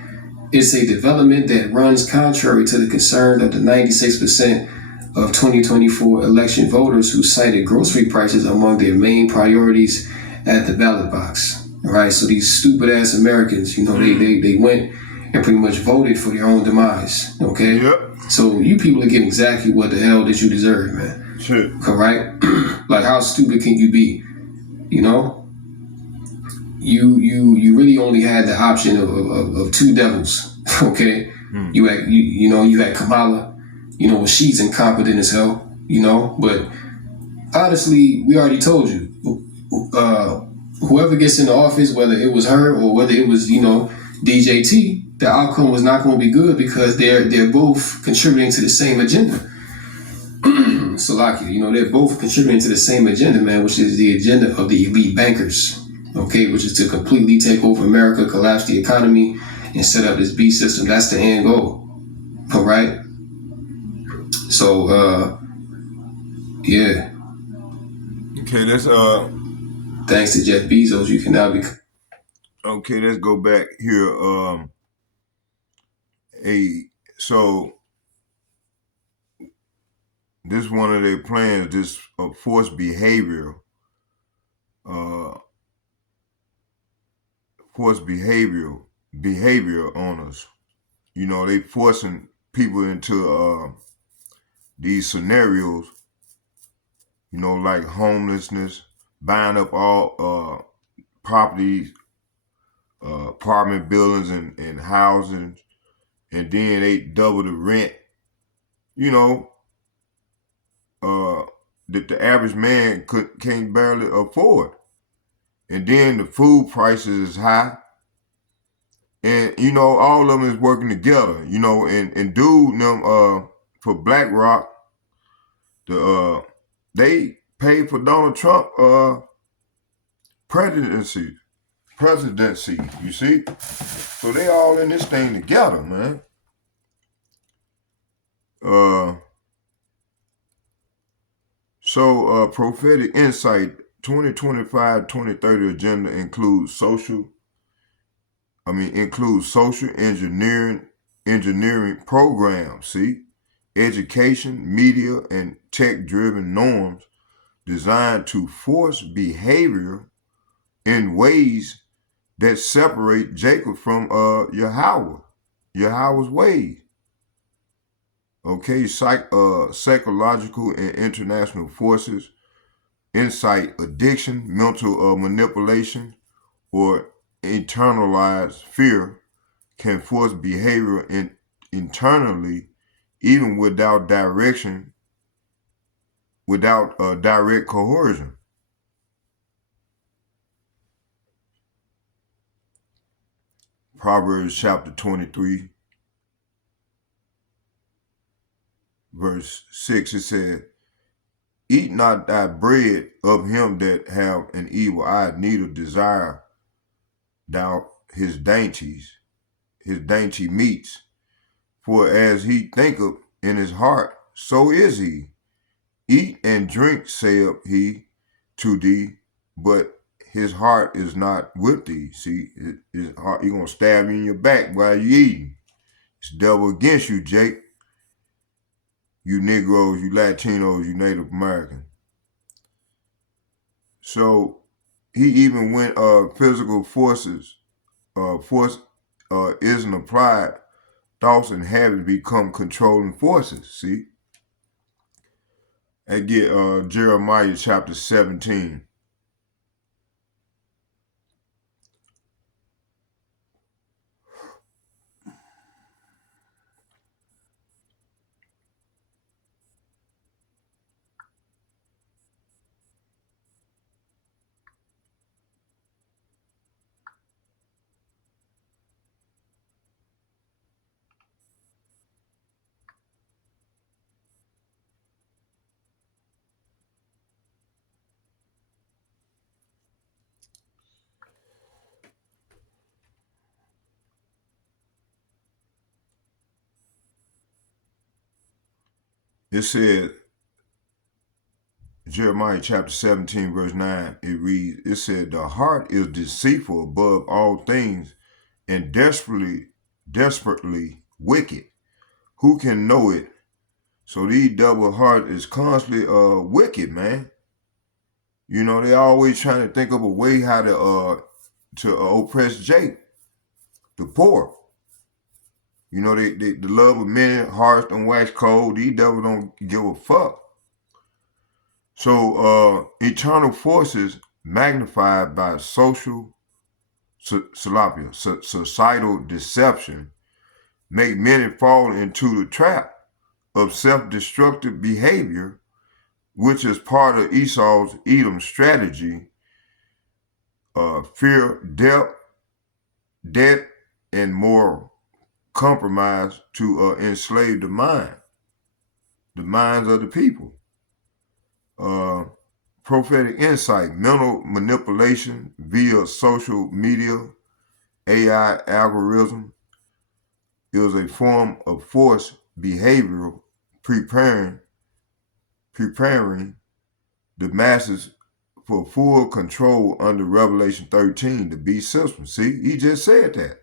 It's a development that runs contrary to the concern of the 96% of 2024 election voters who cited grocery prices among their main priorities at the ballot box. All right, so these stupid ass Americans, you know, they went and pretty much voted for their own demise. Okay. Yep. So you people are getting exactly what the hell that you deserve, man. Shit. Correct? Like, how stupid can you be? You know, you really only had the option of two devils. Okay. You had Kamala. You know, she's incompetent as hell. You know, but honestly, we already told you. Whoever gets in the office, whether it was her or whether it was, DJT, the outcome was not going to be good because they're both contributing to the same agenda. Salakia, they're both contributing to the same agenda, man, which is the agenda of the elite bankers, okay, which is to completely take over America, collapse the economy, and set up this beast system. That's the end goal, all right? So, yeah. Okay, let's thanks to Jeff Bezos, you can now be. Okay, let's go back here. So this one of their plans, this forced behavior on us. They forcing people into these scenarios, like homelessness, buying up all properties, apartment buildings and housing, and then they double the rent, that the average man can't barely afford. And then the food prices is high. And, all of them is working together, and dude, them, for BlackRock, they paid for Donald Trump, presidency, you see? So they all in this thing together, man. Prophetic Insight 2025-2030 agenda includes social engineering programs, see? Education, media, and tech-driven norms designed to force behavior in ways that separate Jacob from Yahweh's ways. Okay, psychological and international forces, incite addiction, mental manipulation, or internalized fear can force behavior internally, even without direct coercion. Proverbs chapter 23, verse 6, it said, "Eat not thy bread of him that have an evil eye, neither desire thou his dainty meats. For as he thinketh in his heart, so is he. Eat and drink, saith he to thee, but his heart is not with thee." See, his heart, he's going to stab you in your back while you eating. It's the devil against you, Jake. You Negroes, you Latinos, you Native Americans. So he even went physical force isn't applied thoughts and habits become controlling forces. See? And get Jeremiah chapter 17. It said, Jeremiah chapter 17, verse 9, it reads, it said, the heart is deceitful above all things and desperately wicked. Who can know it? So these double heart is constantly wicked, man. You know, they always trying to think of a way how to oppress Jake, the poor. You know, they the love of many hearts don't wax cold. These devils don't give a fuck. So eternal forces magnified by societal deception make many fall into the trap of self-destructive behavior, which is part of Esau's Edom strategy. Fear, debt, and moral compromise to enslave the minds of the people. Prophetic insight, mental manipulation via social media, AI algorithm is a form of forced behavioral preparing the masses for full control under Revelation 13, the beast system. See, he just said that.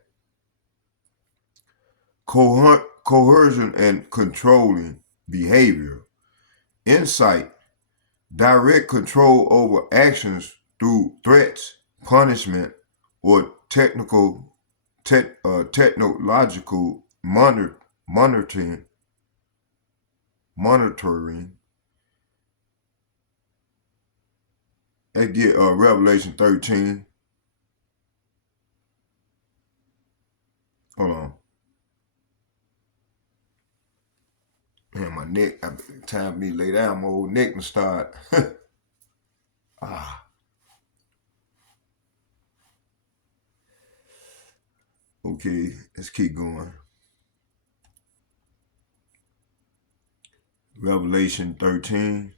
Coercion and controlling behavior, insight, direct control over actions through threats, punishment, or technological monitoring. Let's get Revelation 13. Hold on. Man, my neck, time for me to lay down, my old neck and start. Okay, let's keep going. Revelation 13.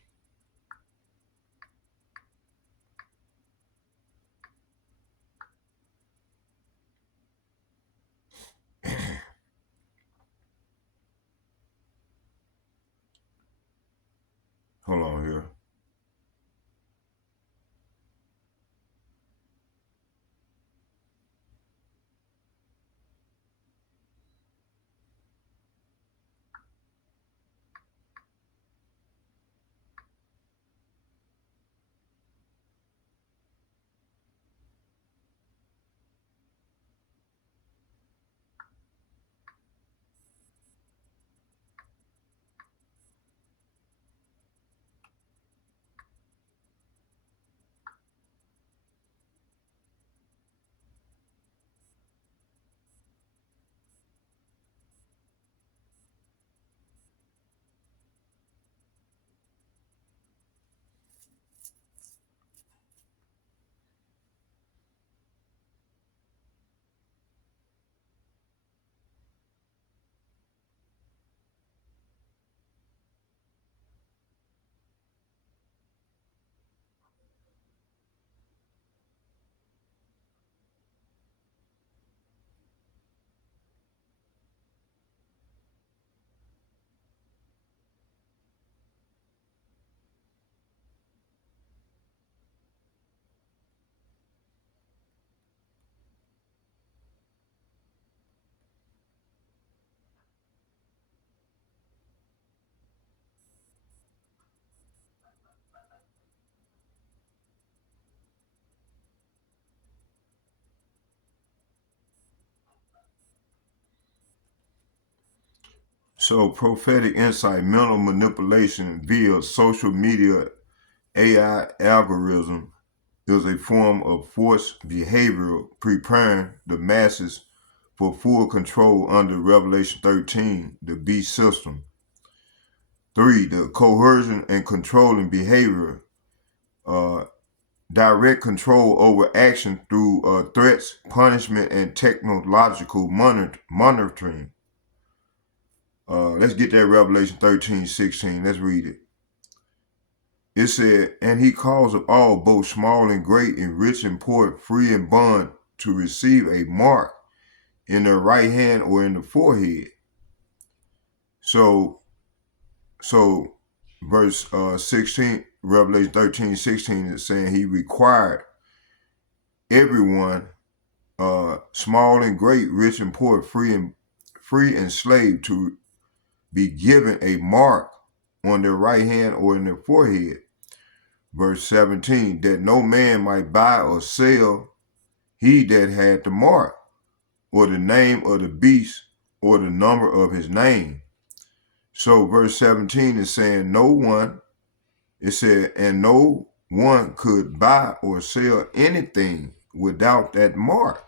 Hold on here. So prophetic insight, mental manipulation via social media AI algorithm is a form of forced behavior preparing the masses for full control under Revelation 13, the beast system. 3, the coercion and controlling behavior, direct control over action through threats, punishment, and technological monitoring. Let's get that Revelation 13:16. Let's read it. It said, and he calls of all, both small and great, and rich and poor, free and bond, to receive a mark in their right hand or in the forehead. So verse 16, Revelation 13:16 is saying he required everyone, small and great, rich and poor, free and slave, to be given a mark on their right hand or in their forehead. Verse 17, that no man might buy or sell he that had the mark, or the name of the beast, or the number of his name. So verse 17 is saying no one, it said, and no one could buy or sell anything without that mark,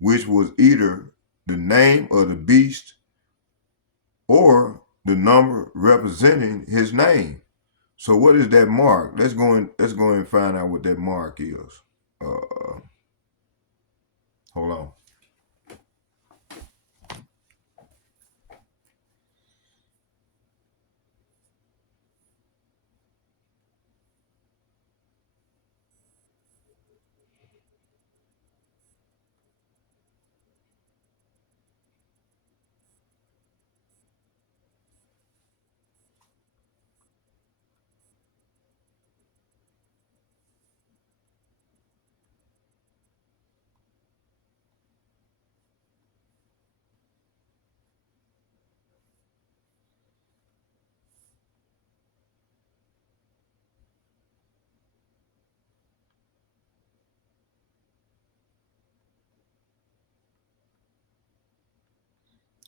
which was either the name of the beast or the number representing his name. So what is that mark? Let's go and find out what that mark is. Hold on.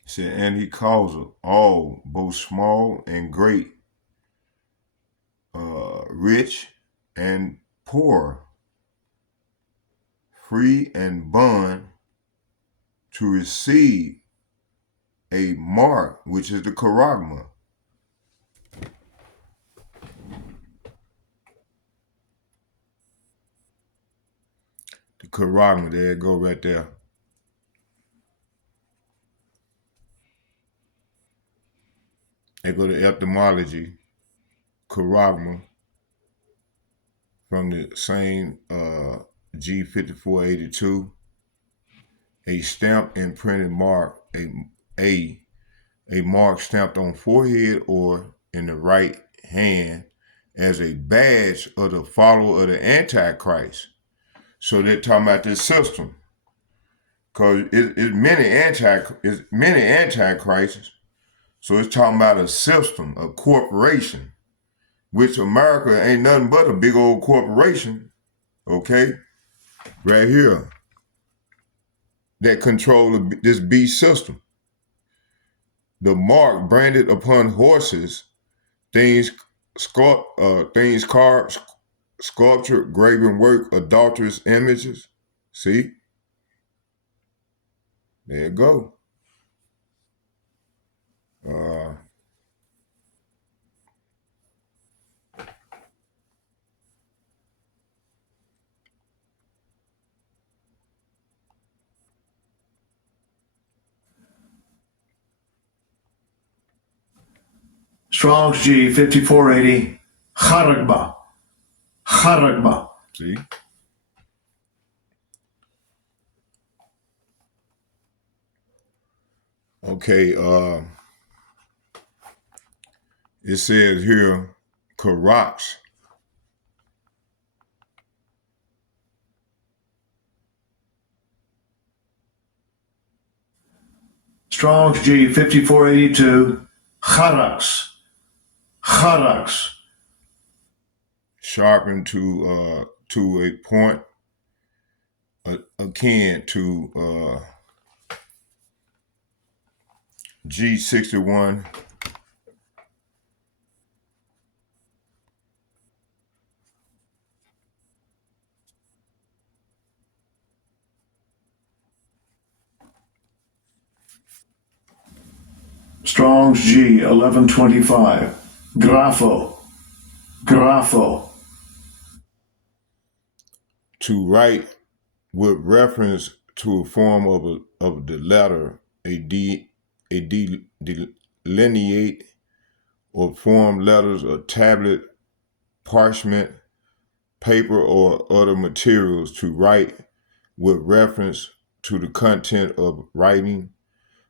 It said, and he calls it all, both small and great, rich and poor, free and bond, to receive a mark, which is the charagma. The charagma, there it go right there. They go to etymology, charagma, from the same G5482, a stamped and printed mark, a mark stamped on forehead or in the right hand as a badge of the follower of the Antichrist. So they're talking about this system, because it's many antichrists. So it's talking about a system, a corporation, which America ain't nothing but a big old corporation, okay? Right here, that control this beast system. The mark branded upon horses, things carved, sculptured, graven work, adulterous images. See? There you go. Strong's G 5480, Charagma. Charagma. See? Okay, it says here, Karax. Strong's G 5482, Charax. Charax. Sharpened to a point akin to G61. Strong's G 1125. Grapho. Grapho. To write with reference to a form of the letter, delineate or form letters or tablet, parchment, paper, or other materials. To write with reference to the content of writing,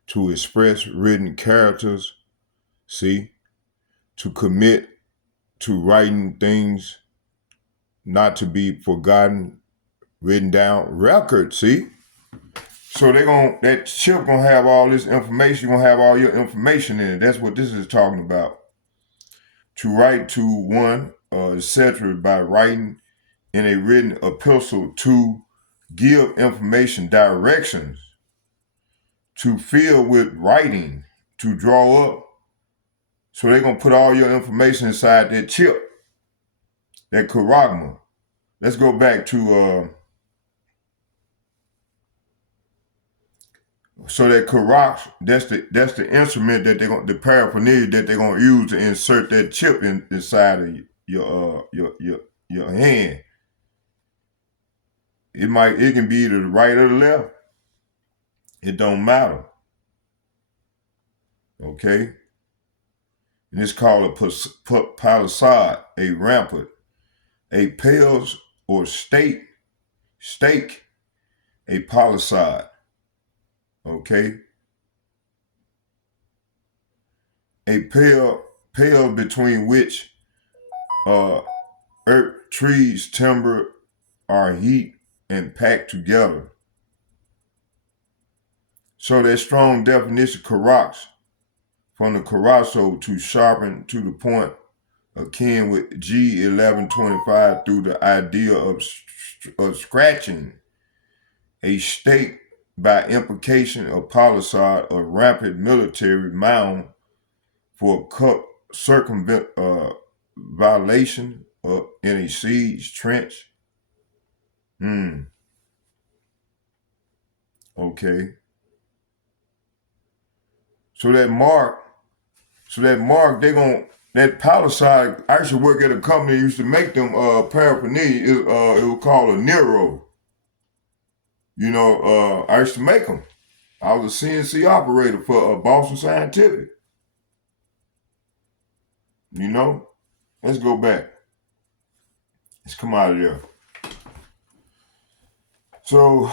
to express written characters, see, to commit to writing things not to be forgotten, written down, record, see? So that chip gonna have all this information, you're gonna have all your information in it. That's what this is talking about. To write to one, etc., by writing in a written epistle, to give information, directions, to fill with writing, to draw up. So they're gonna put all your information inside that chip, that charagma. Let's go back to so that charag, that's the instrument that the paraphernalia that they're gonna use to insert that chip inside of your hand. It can be either the right or the left. It don't matter. Okay? And it's called a palisade, a rampart, a pales or stake, a palisade. Okay? A pale between which earth, trees, timber are heaped and packed together. So that strong definition corrects from the Carasso to sharpen to the point, akin with G1125 through the idea of scratching a stake, by implication a palisade, a rampant military mound for circumvallation in a siege trench. Okay. So that mark, that palisade, I used to work at a company that used to make them paraphernalia. It was called a Nero. I used to make them. I was a CNC operator for Boston Scientific. Let's go back. Let's come out of there. So,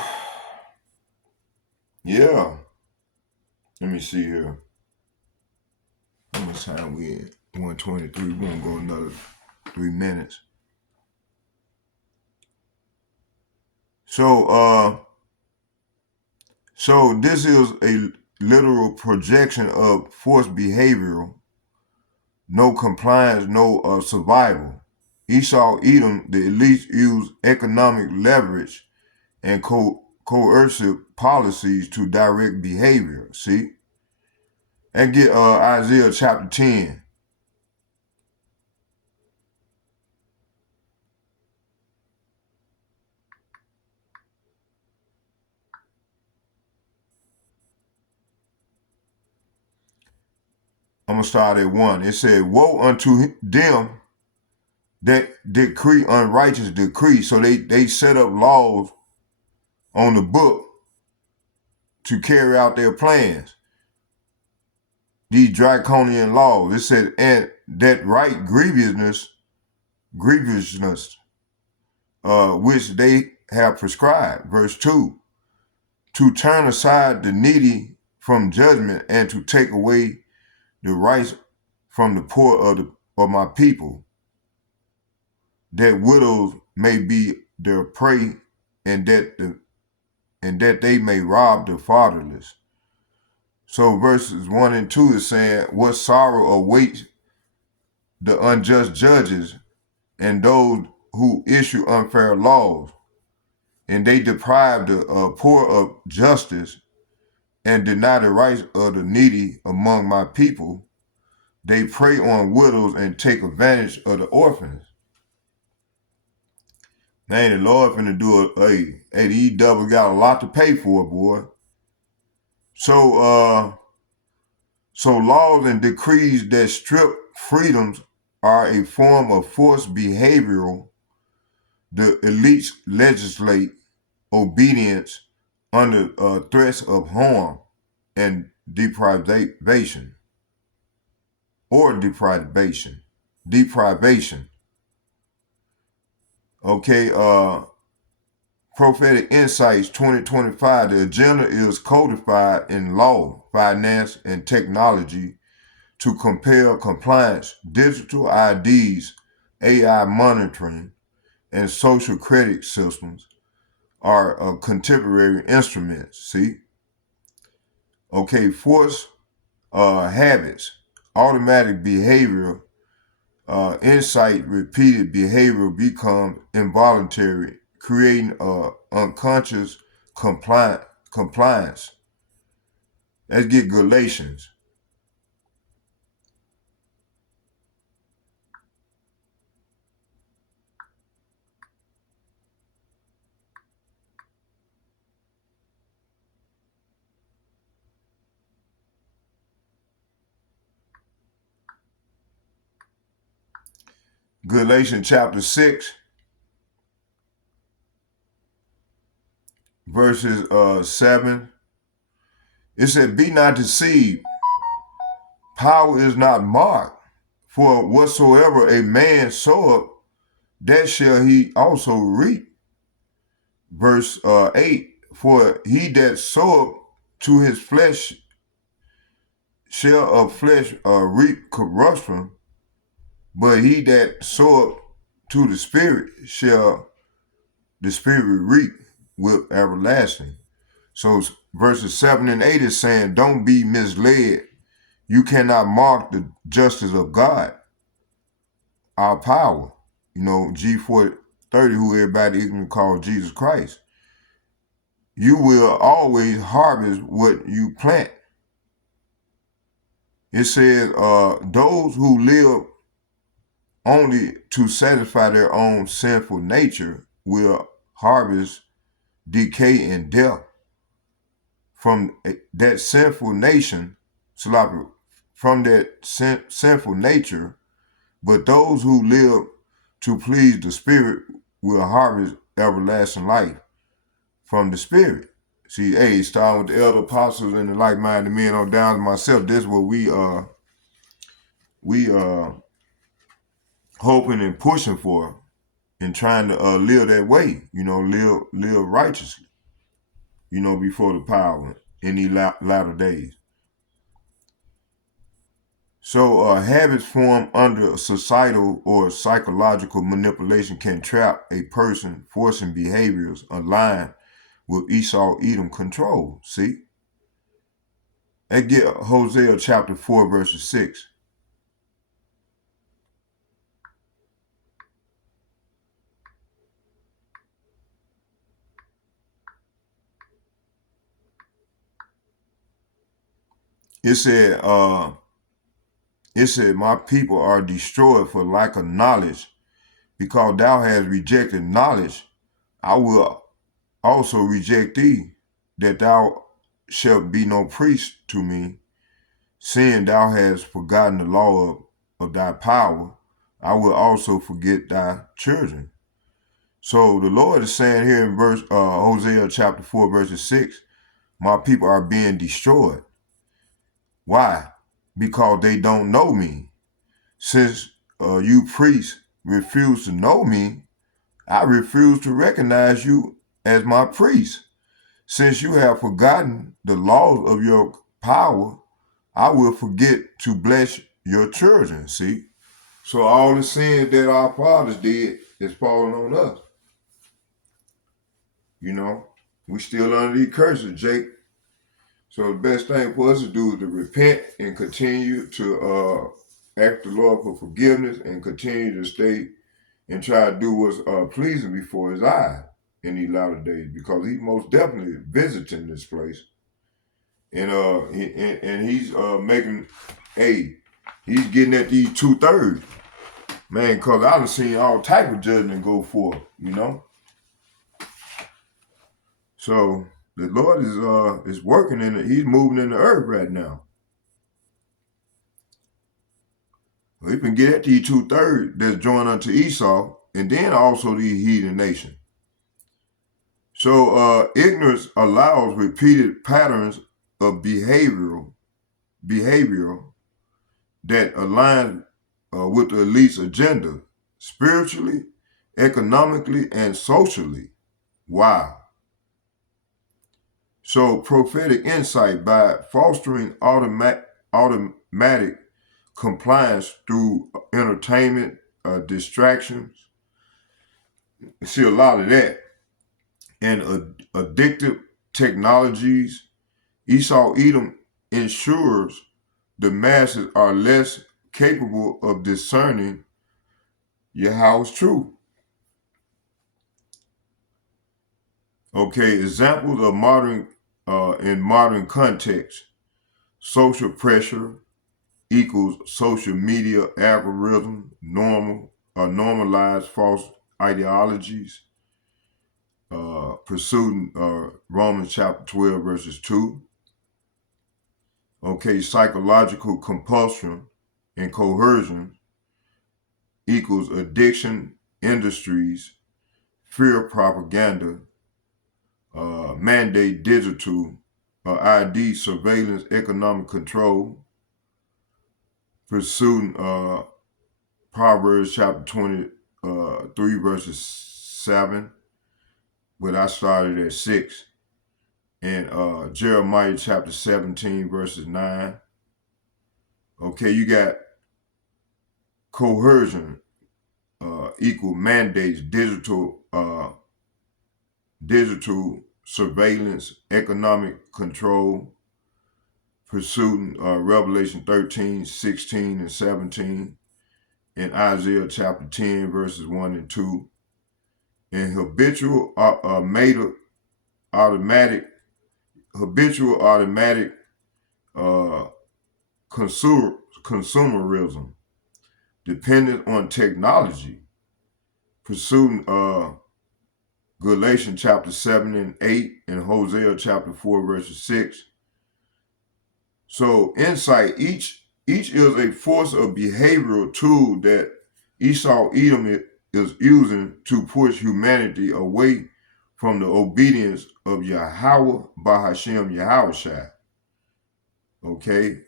yeah. Let me see here. How much time we in? 123. We're going to go another 3 minutes. So this is a literal projection of forced behavioral, no compliance, no survival. Esau, Edom, the elites use economic leverage and coercive policies to direct behavior. See? And get Isaiah chapter 10. I'm going to start at 1. It said, woe unto them that decree unrighteous decree. So they set up laws on the book to carry out their plans. These draconian laws. It said, and that right grievousness, which they have prescribed. Verse 2, to turn aside the needy from judgment and to take away the rights from the poor of my people, that widows may be their prey, and that they may rob the fatherless. So verses 1 and 2 is saying, what sorrow awaits the unjust judges and those who issue unfair laws, and they deprive the poor of justice and deny the rights of the needy among my people. They prey on widows and take advantage of the orphans. Man, the Lord finna do these devils got a lot to pay for, boy. So laws and decrees that strip freedoms are a form of forced behavioral. The elites legislate obedience under threats of harm and deprivation. Okay, Prophetic Insights 2025, the agenda is codified in law, finance, and technology to compel compliance, digital IDs, AI monitoring, and social credit systems are contemporary instruments, see? Okay, force habits, automatic behavior, insight, repeated behavior become involuntary, creating unconscious compliance. Let's get Galatians. Galatians chapter 6, verses 7. It said, be not deceived. Power is not marked. For whatsoever a man soweth, that shall he also reap. Verse 8. For he that soweth to his flesh shall of flesh reap corruption, but he that soweth to the Spirit shall the Spirit reap with everlasting. So verses 7 and 8 is saying, don't be misled. You cannot mark the justice of God, our power. You know, G430, who everybody even call Jesus Christ. You will always harvest what you plant. It says, those who live only to satisfy their own sinful nature will harvest decay and death. From that sinful nation, from that sinful nature, but those who live to please the Spirit will harvest everlasting life from the Spirit. See, hey, starting with the elder apostles and the like-minded men on down to myself, this is what we hoping and pushing for and trying to live that way, you know, live righteously, you know, before the power in these latter days. So habits formed under societal or psychological manipulation can trap a person, forcing behaviors aligned with Esau-Edom control. See? Let's get Hosea chapter 4, verses 6. It said, my people are destroyed for lack of knowledge. Because thou hast rejected knowledge, I will also reject thee, that thou shalt be no priest to me. Seeing thou hast forgotten the law of thy power, I will also forget thy children. So the Lord is saying here in Hosea chapter 4, verses 6, my people are being destroyed. Why? Because they don't know me. Since you priests refuse to know me, I refuse to recognize you as my priest. Since you have forgotten the laws of your power, I will forget to bless your children. See? So all the sins that our fathers did is falling on us. You know, we still under these curses, Jake. So the best thing for us to do is to repent and continue to ask the Lord for forgiveness and continue to stay and try to do what's pleasing before his eyes in these latter days, because he's most definitely visiting this place. and he's making, he's getting at these 2/3, man. Because I done seen all type of judgment go forth, So the Lord is working he's moving in the earth right now. He can get at these 2/3 that's joined unto Esau, and then also these heathen nations. So ignorance allows repeated patterns of behavioral that align with the elite's agenda, spiritually, economically, and socially. Wow. So prophetic insight by fostering automatic compliance through entertainment, distractions. You see a lot of that. And addictive technologies. Esau Edom ensures the masses are less capable of discerning Yahweh's truth. Okay, examples of in modern context. Social pressure equals social media algorithm, normalized false ideologies, pursuing Romans chapter 12, verses 2. Okay, psychological compulsion and coercion equals addiction, industries, fear propaganda, mandate digital, ID surveillance, economic control, pursuing Proverbs chapter 23, verses 7, but I started at 6. And Jeremiah chapter 17, verses 9. Okay, you got coercion, equal mandates, digital surveillance, economic control, pursuing Revelation 13, 16, and 17, and Isaiah chapter 10, verses 1 and 2, and habitual automatic consumerism, dependent on technology, pursuing Galatians chapter 7 and 8, and Hosea chapter 4, verses 6. So insight, each is a force of behavioral tool that Esau Edom is using to push humanity away from the obedience of Yahweh Bahashem Yahushai. Okay,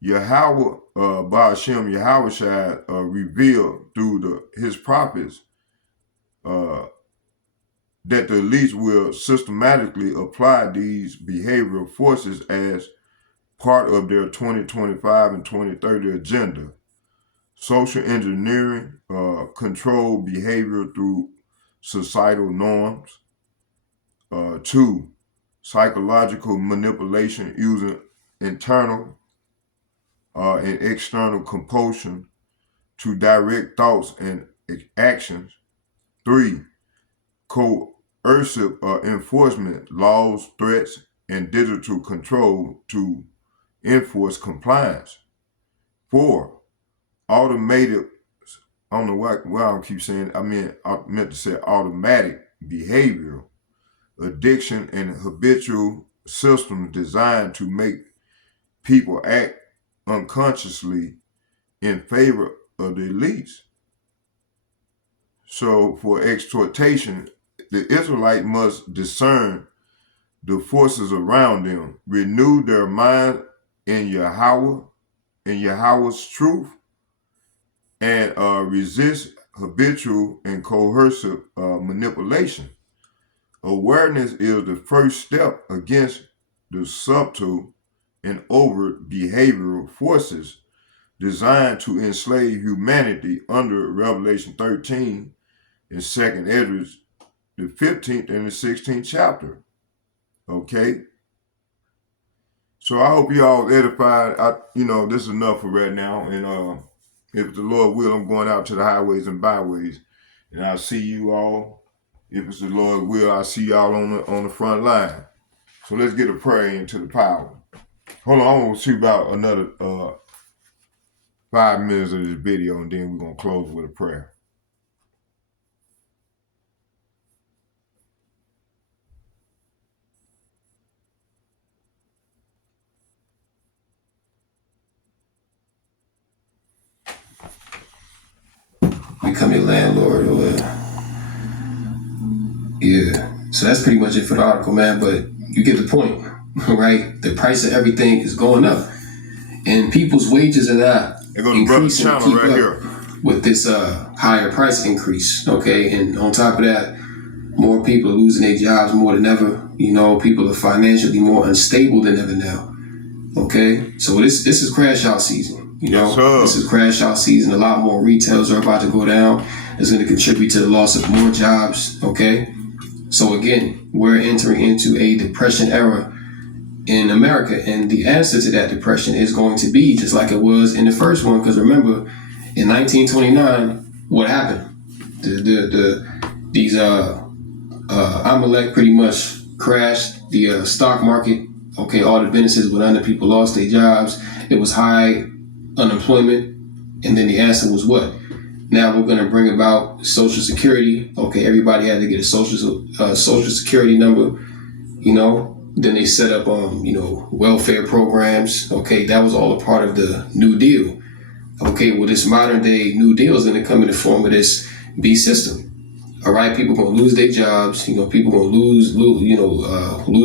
Yahweh Bahashem Yahushai revealed through his prophets that the elites will systematically apply these behavioral forces as part of their 2025 and 2030 agenda. Social engineering, control behavior through societal norms. 2, psychological manipulation using internal and external compulsion to direct thoughts and actions. 3, coercive enforcement, laws, threats, and digital control to enforce compliance. 4, automated, I don't know why I don't keep saying, I meant to say automatic behavioral, addiction, and habitual systems designed to make people act unconsciously in favor of the elites. So for exhortation, the Israelite must discern the forces around them, renew their mind in Yahweh, in Yahweh's truth, and resist habitual and coercive manipulation. Awareness is the first step against the subtle and overt behavioral forces designed to enslave humanity under Revelation 13 and 2nd Esdras, the 15th and the 16th chapter. Okay? So I hope you all edified. This is enough for right now. And if the Lord will, I'm going out to the highways and byways. And I'll see you all. If it's the Lord will, I'll see y'all on the front line. So let's get a prayer into the power. Hold on, I'm gonna shoot about another 5 minutes of this video, and then we're gonna close with a prayer. Become your landlord or yeah. So that's pretty much it for the article, man. But you get the point, right? The price of everything is going up, and people's wages are not They're gonna brother's increasing to channel keep right up here. with this higher price increase. Okay, and on top of that, more people are losing their jobs more than ever. You know, people are financially more unstable than ever now. Okay, so this is crash out season. You know, Yes, this is crash out season. A lot more retails are about to go down. It's going to contribute to the loss of more jobs. Okay, so again, we're entering into a depression era in America, and the answer to that depression is going to be just like it was in the first one. Because remember, in 1929, what happened? These Amalek pretty much crashed the stock market. Okay, all the businesses went under. People lost their jobs. It was high unemployment, and then the answer was what? Now we're going to bring about Social Security. Okay, everybody had to get a Social Security number. You know, then they set up welfare programs. Okay, that was all a part of the New Deal. Okay, well, this modern day New Deal is going to come in the form of this B system. All right, people going to lose their jobs. You know, people going to lose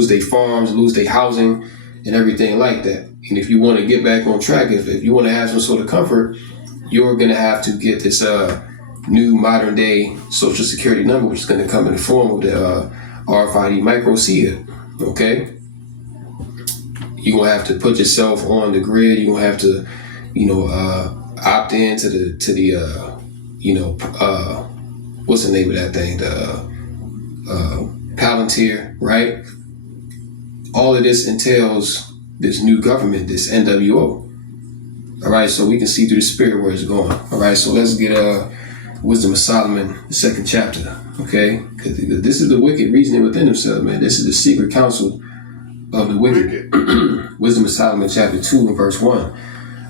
their farms, lose their housing, and everything like that. And if you want to get back on track, if you want to have some sort of comfort, you're going to have to get this new modern day Social Security number, which is going to come in the form of the RFID micro SIA. Okay, you're going to have to put yourself on the grid. You're going to have to, opt in to the what's the name of that thing? The Palantir, right? All of this entails this new government, this NWO. All right, so we can see through the spirit where it's going. All right, so let's get Wisdom of Solomon, the 2nd chapter. Okay, because this is the wicked reasoning within themselves, man. This is the secret counsel of the wicked. Wisdom of Solomon, chapter 2, and verse 1.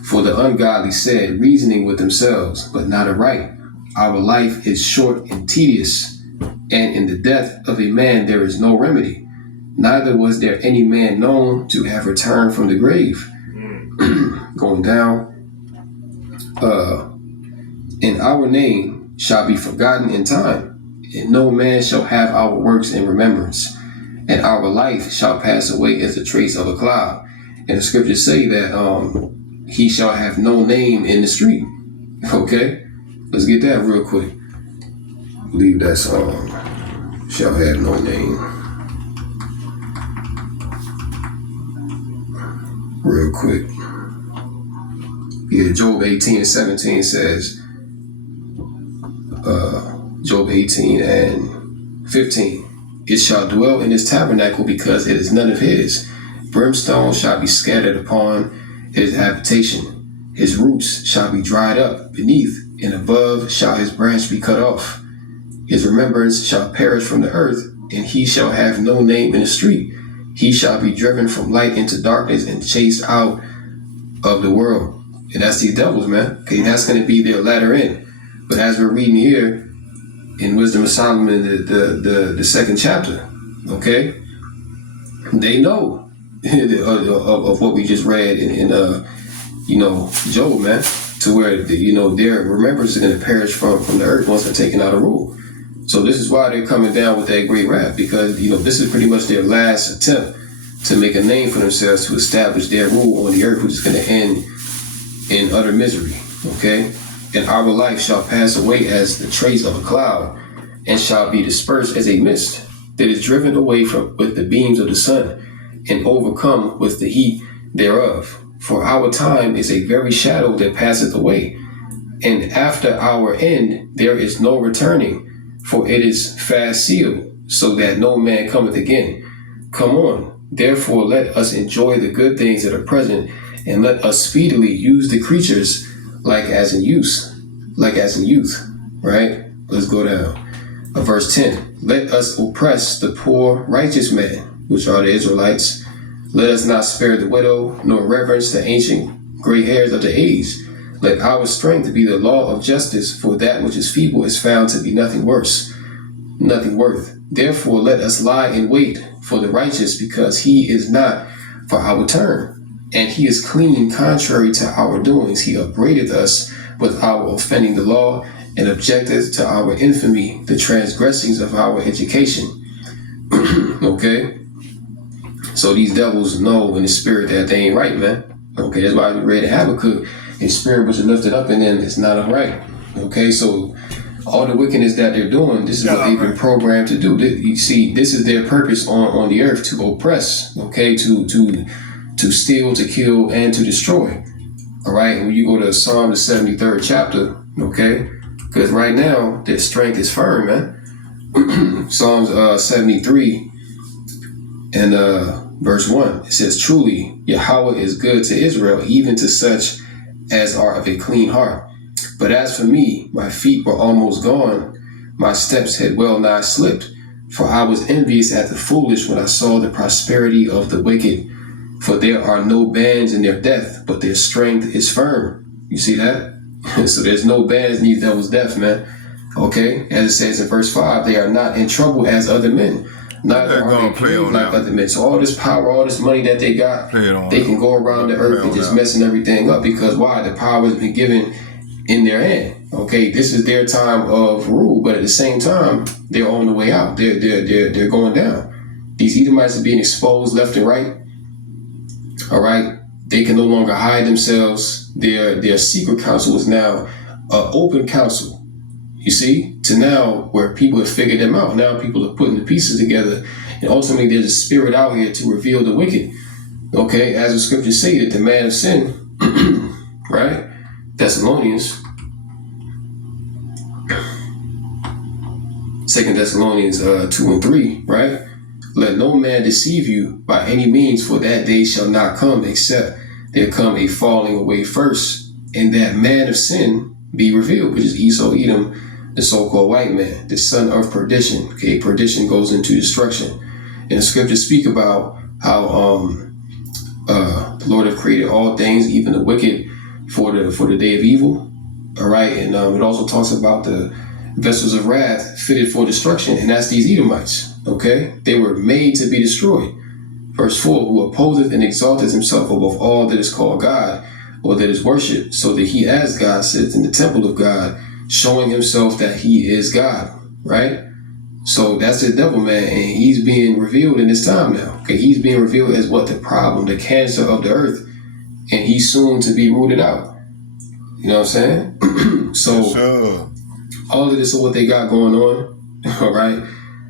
For the ungodly said, reasoning with themselves, but not aright. Our life is short and tedious, and in the death of a man there is no remedy. Neither was there any man known to have returned from the grave. Going down. And our name shall be forgotten in time, and no man shall have our works in remembrance. And our life shall pass away as the trace of a cloud. And the scriptures say that he shall have no name in the street. Okay? Let's get that real quick. I believe that's shall have no name. Real quick. Yeah, Job 18:17 says, Job 18:15, it shall dwell in his tabernacle because it is none of his. Brimstone shall be scattered upon his habitation. His roots shall be dried up beneath, and above shall his branch be cut off. His remembrance shall perish from the earth, and he shall have no name in the street. He shall be driven from light into darkness and chased out of the world. And that's these devils, man. Okay, that's going to be their latter end. But as we're reading here in Wisdom of Solomon, the 2nd chapter, okay, they know of what we just read in Job, man, to where their remembrance is going to perish from the earth once they're taken out of rule. So this is why they're coming down with that great wrath, because this is pretty much their last attempt to make a name for themselves, to establish their rule on the earth, which is going to end in utter misery. Okay, and our life shall pass away as the trace of a cloud, and shall be dispersed as a mist that is driven away with the beams of the sun, and overcome with the heat thereof. For our time is a very shadow that passeth away, and after our end there is no returning, for it is fast sealed, so that no man cometh again. Come on, therefore let us enjoy the good things that are present, and let us speedily use the creatures like as in youth, right? Let's go down. Verse 10, let us oppress the poor righteous man, which are the Israelites, Let us not spare the widow, nor reverence the ancient gray hairs of the age. Let our strength be the law of justice, for that which is feeble is found to be nothing worth. Therefore let us lie in wait for the righteous, because he is not for our turn, and he is clean contrary to our doings. He upbraideth us with our offending the law, and objecteth to our infamy the transgressings of our education. Okay? So these devils know in the spirit that they ain't right, man. Okay, that's why we read Habakkuk. His spirit which is lifted up in them is not upright. Okay, so all the wickedness that they're doing, this is what they've been programmed to do. You see, this is their purpose on the earth, to oppress, okay, to steal, to kill, and to destroy. All right, when you go to Psalm the 73rd chapter, okay, because right now their strength is firm, man. Psalms 73 and verse 1, it says, truly Yahweh is good to Israel, even to such as are of a clean heart. But as for me, my feet were almost gone, my steps had well nigh slipped, for I was envious at the foolish when I saw the prosperity of the wicked. For there are no bands in their death, but their strength is firm. You see that? So there's no bands in these devils' death, man. Okay? As it says in verse 5, they are not in trouble as other men. Neither are they plagued like other men. So all this power, all this money that they got, they can go around the earth and just messing everything up. Because why? The power has been given in their hand. Okay, this is their time of rule, but at the same time, they're on the way out. They're going down. These Edomites are being exposed left and right. All right, they can no longer hide themselves. Their secret council is now an open council. You see, to now where people have figured them out. Now people are putting the pieces together, and ultimately there's a spirit out here to reveal the wicked. Okay, as the scriptures say, that the man of sin, right? Thessalonians, 2 Thessalonians 2 and 3, right? Let no man deceive you by any means, for that day shall not come, except there come a falling away first, and that man of sin be revealed, which is Esau, Edom, the so-called white man, the son of perdition. Okay, perdition goes into destruction. And the scriptures speak about how the Lord have created all things, even the wicked, for the day of evil. All right, and it also talks about the vessels of wrath fitted for destruction, and that's these Edomites. Okay, they were made to be destroyed. Verse 4, who opposeth and exalteth himself above all that is called God, or that is worshipped, so that he as God sits in the temple of God, showing himself that he is God, right? So that's the devil, man, and he's being revealed in this time now. Okay, he's being revealed as what? The problem, the cancer of the earth, and he's soon to be rooted out. You know what I'm saying? So all of this is what they got going on, all right?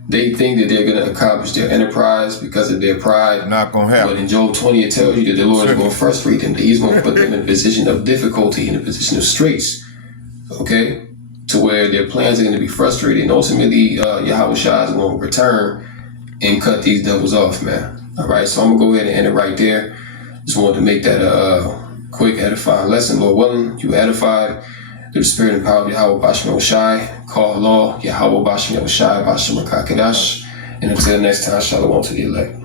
They think that they're going to accomplish their enterprise because of their pride. Not going to happen. But in Job 20, it tells you that the Lord is going to frustrate them. That he's going to put them in a position of difficulty, in a position of straits. Okay? To where their plans are going to be frustrated. And ultimately, Yahweh Shai is going to return and cut these devils off, man. All right? So I'm going to go ahead and end it right there. Just wanted to make that a quick edifying lesson. Lord willing, you edified through the spirit and power of Yahweh Bashem Shai. Call law, Yahweh Bashem Shai, Bashem Kakadash. And until next time, shalom to the elect.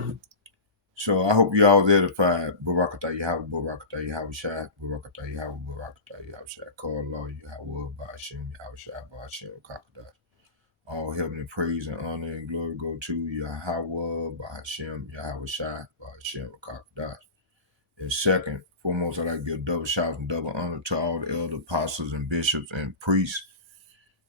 So I hope y'all was edified. Barakatah Yahweh, Barakatah Yahweh Shai, Barakatah Yahweh, Barakatah Yahweh Shai. Call law, Yahweh Bashem, Yahweh Shai, Bashem Kakadash. All heaven and praise and honor and glory go to Yahweh Bashem, Yahweh Shai, Bashem Kakadash. And second, foremost, I'd like to give double shouts and double honor to all the elder apostles and bishops and priests.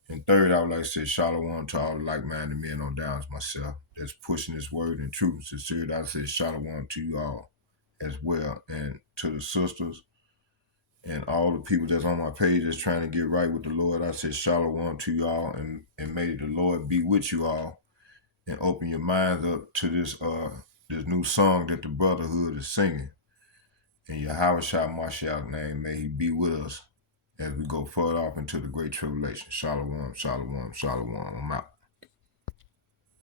And third, I would like to say shalom to all the like-minded men on down as myself that's pushing this word and truth. Sincerely, I say shalom to you all as well. And to the sisters and all the people that's on my page that's trying to get right with the Lord, I say shalom to you all. And may the Lord be with you all and open your minds up to this new song that the Brotherhood is singing. In Yahweh Shai Mashiach's name, may he be with us as we go further off into the great tribulation. Shalom, shalom, shalom. I'm out.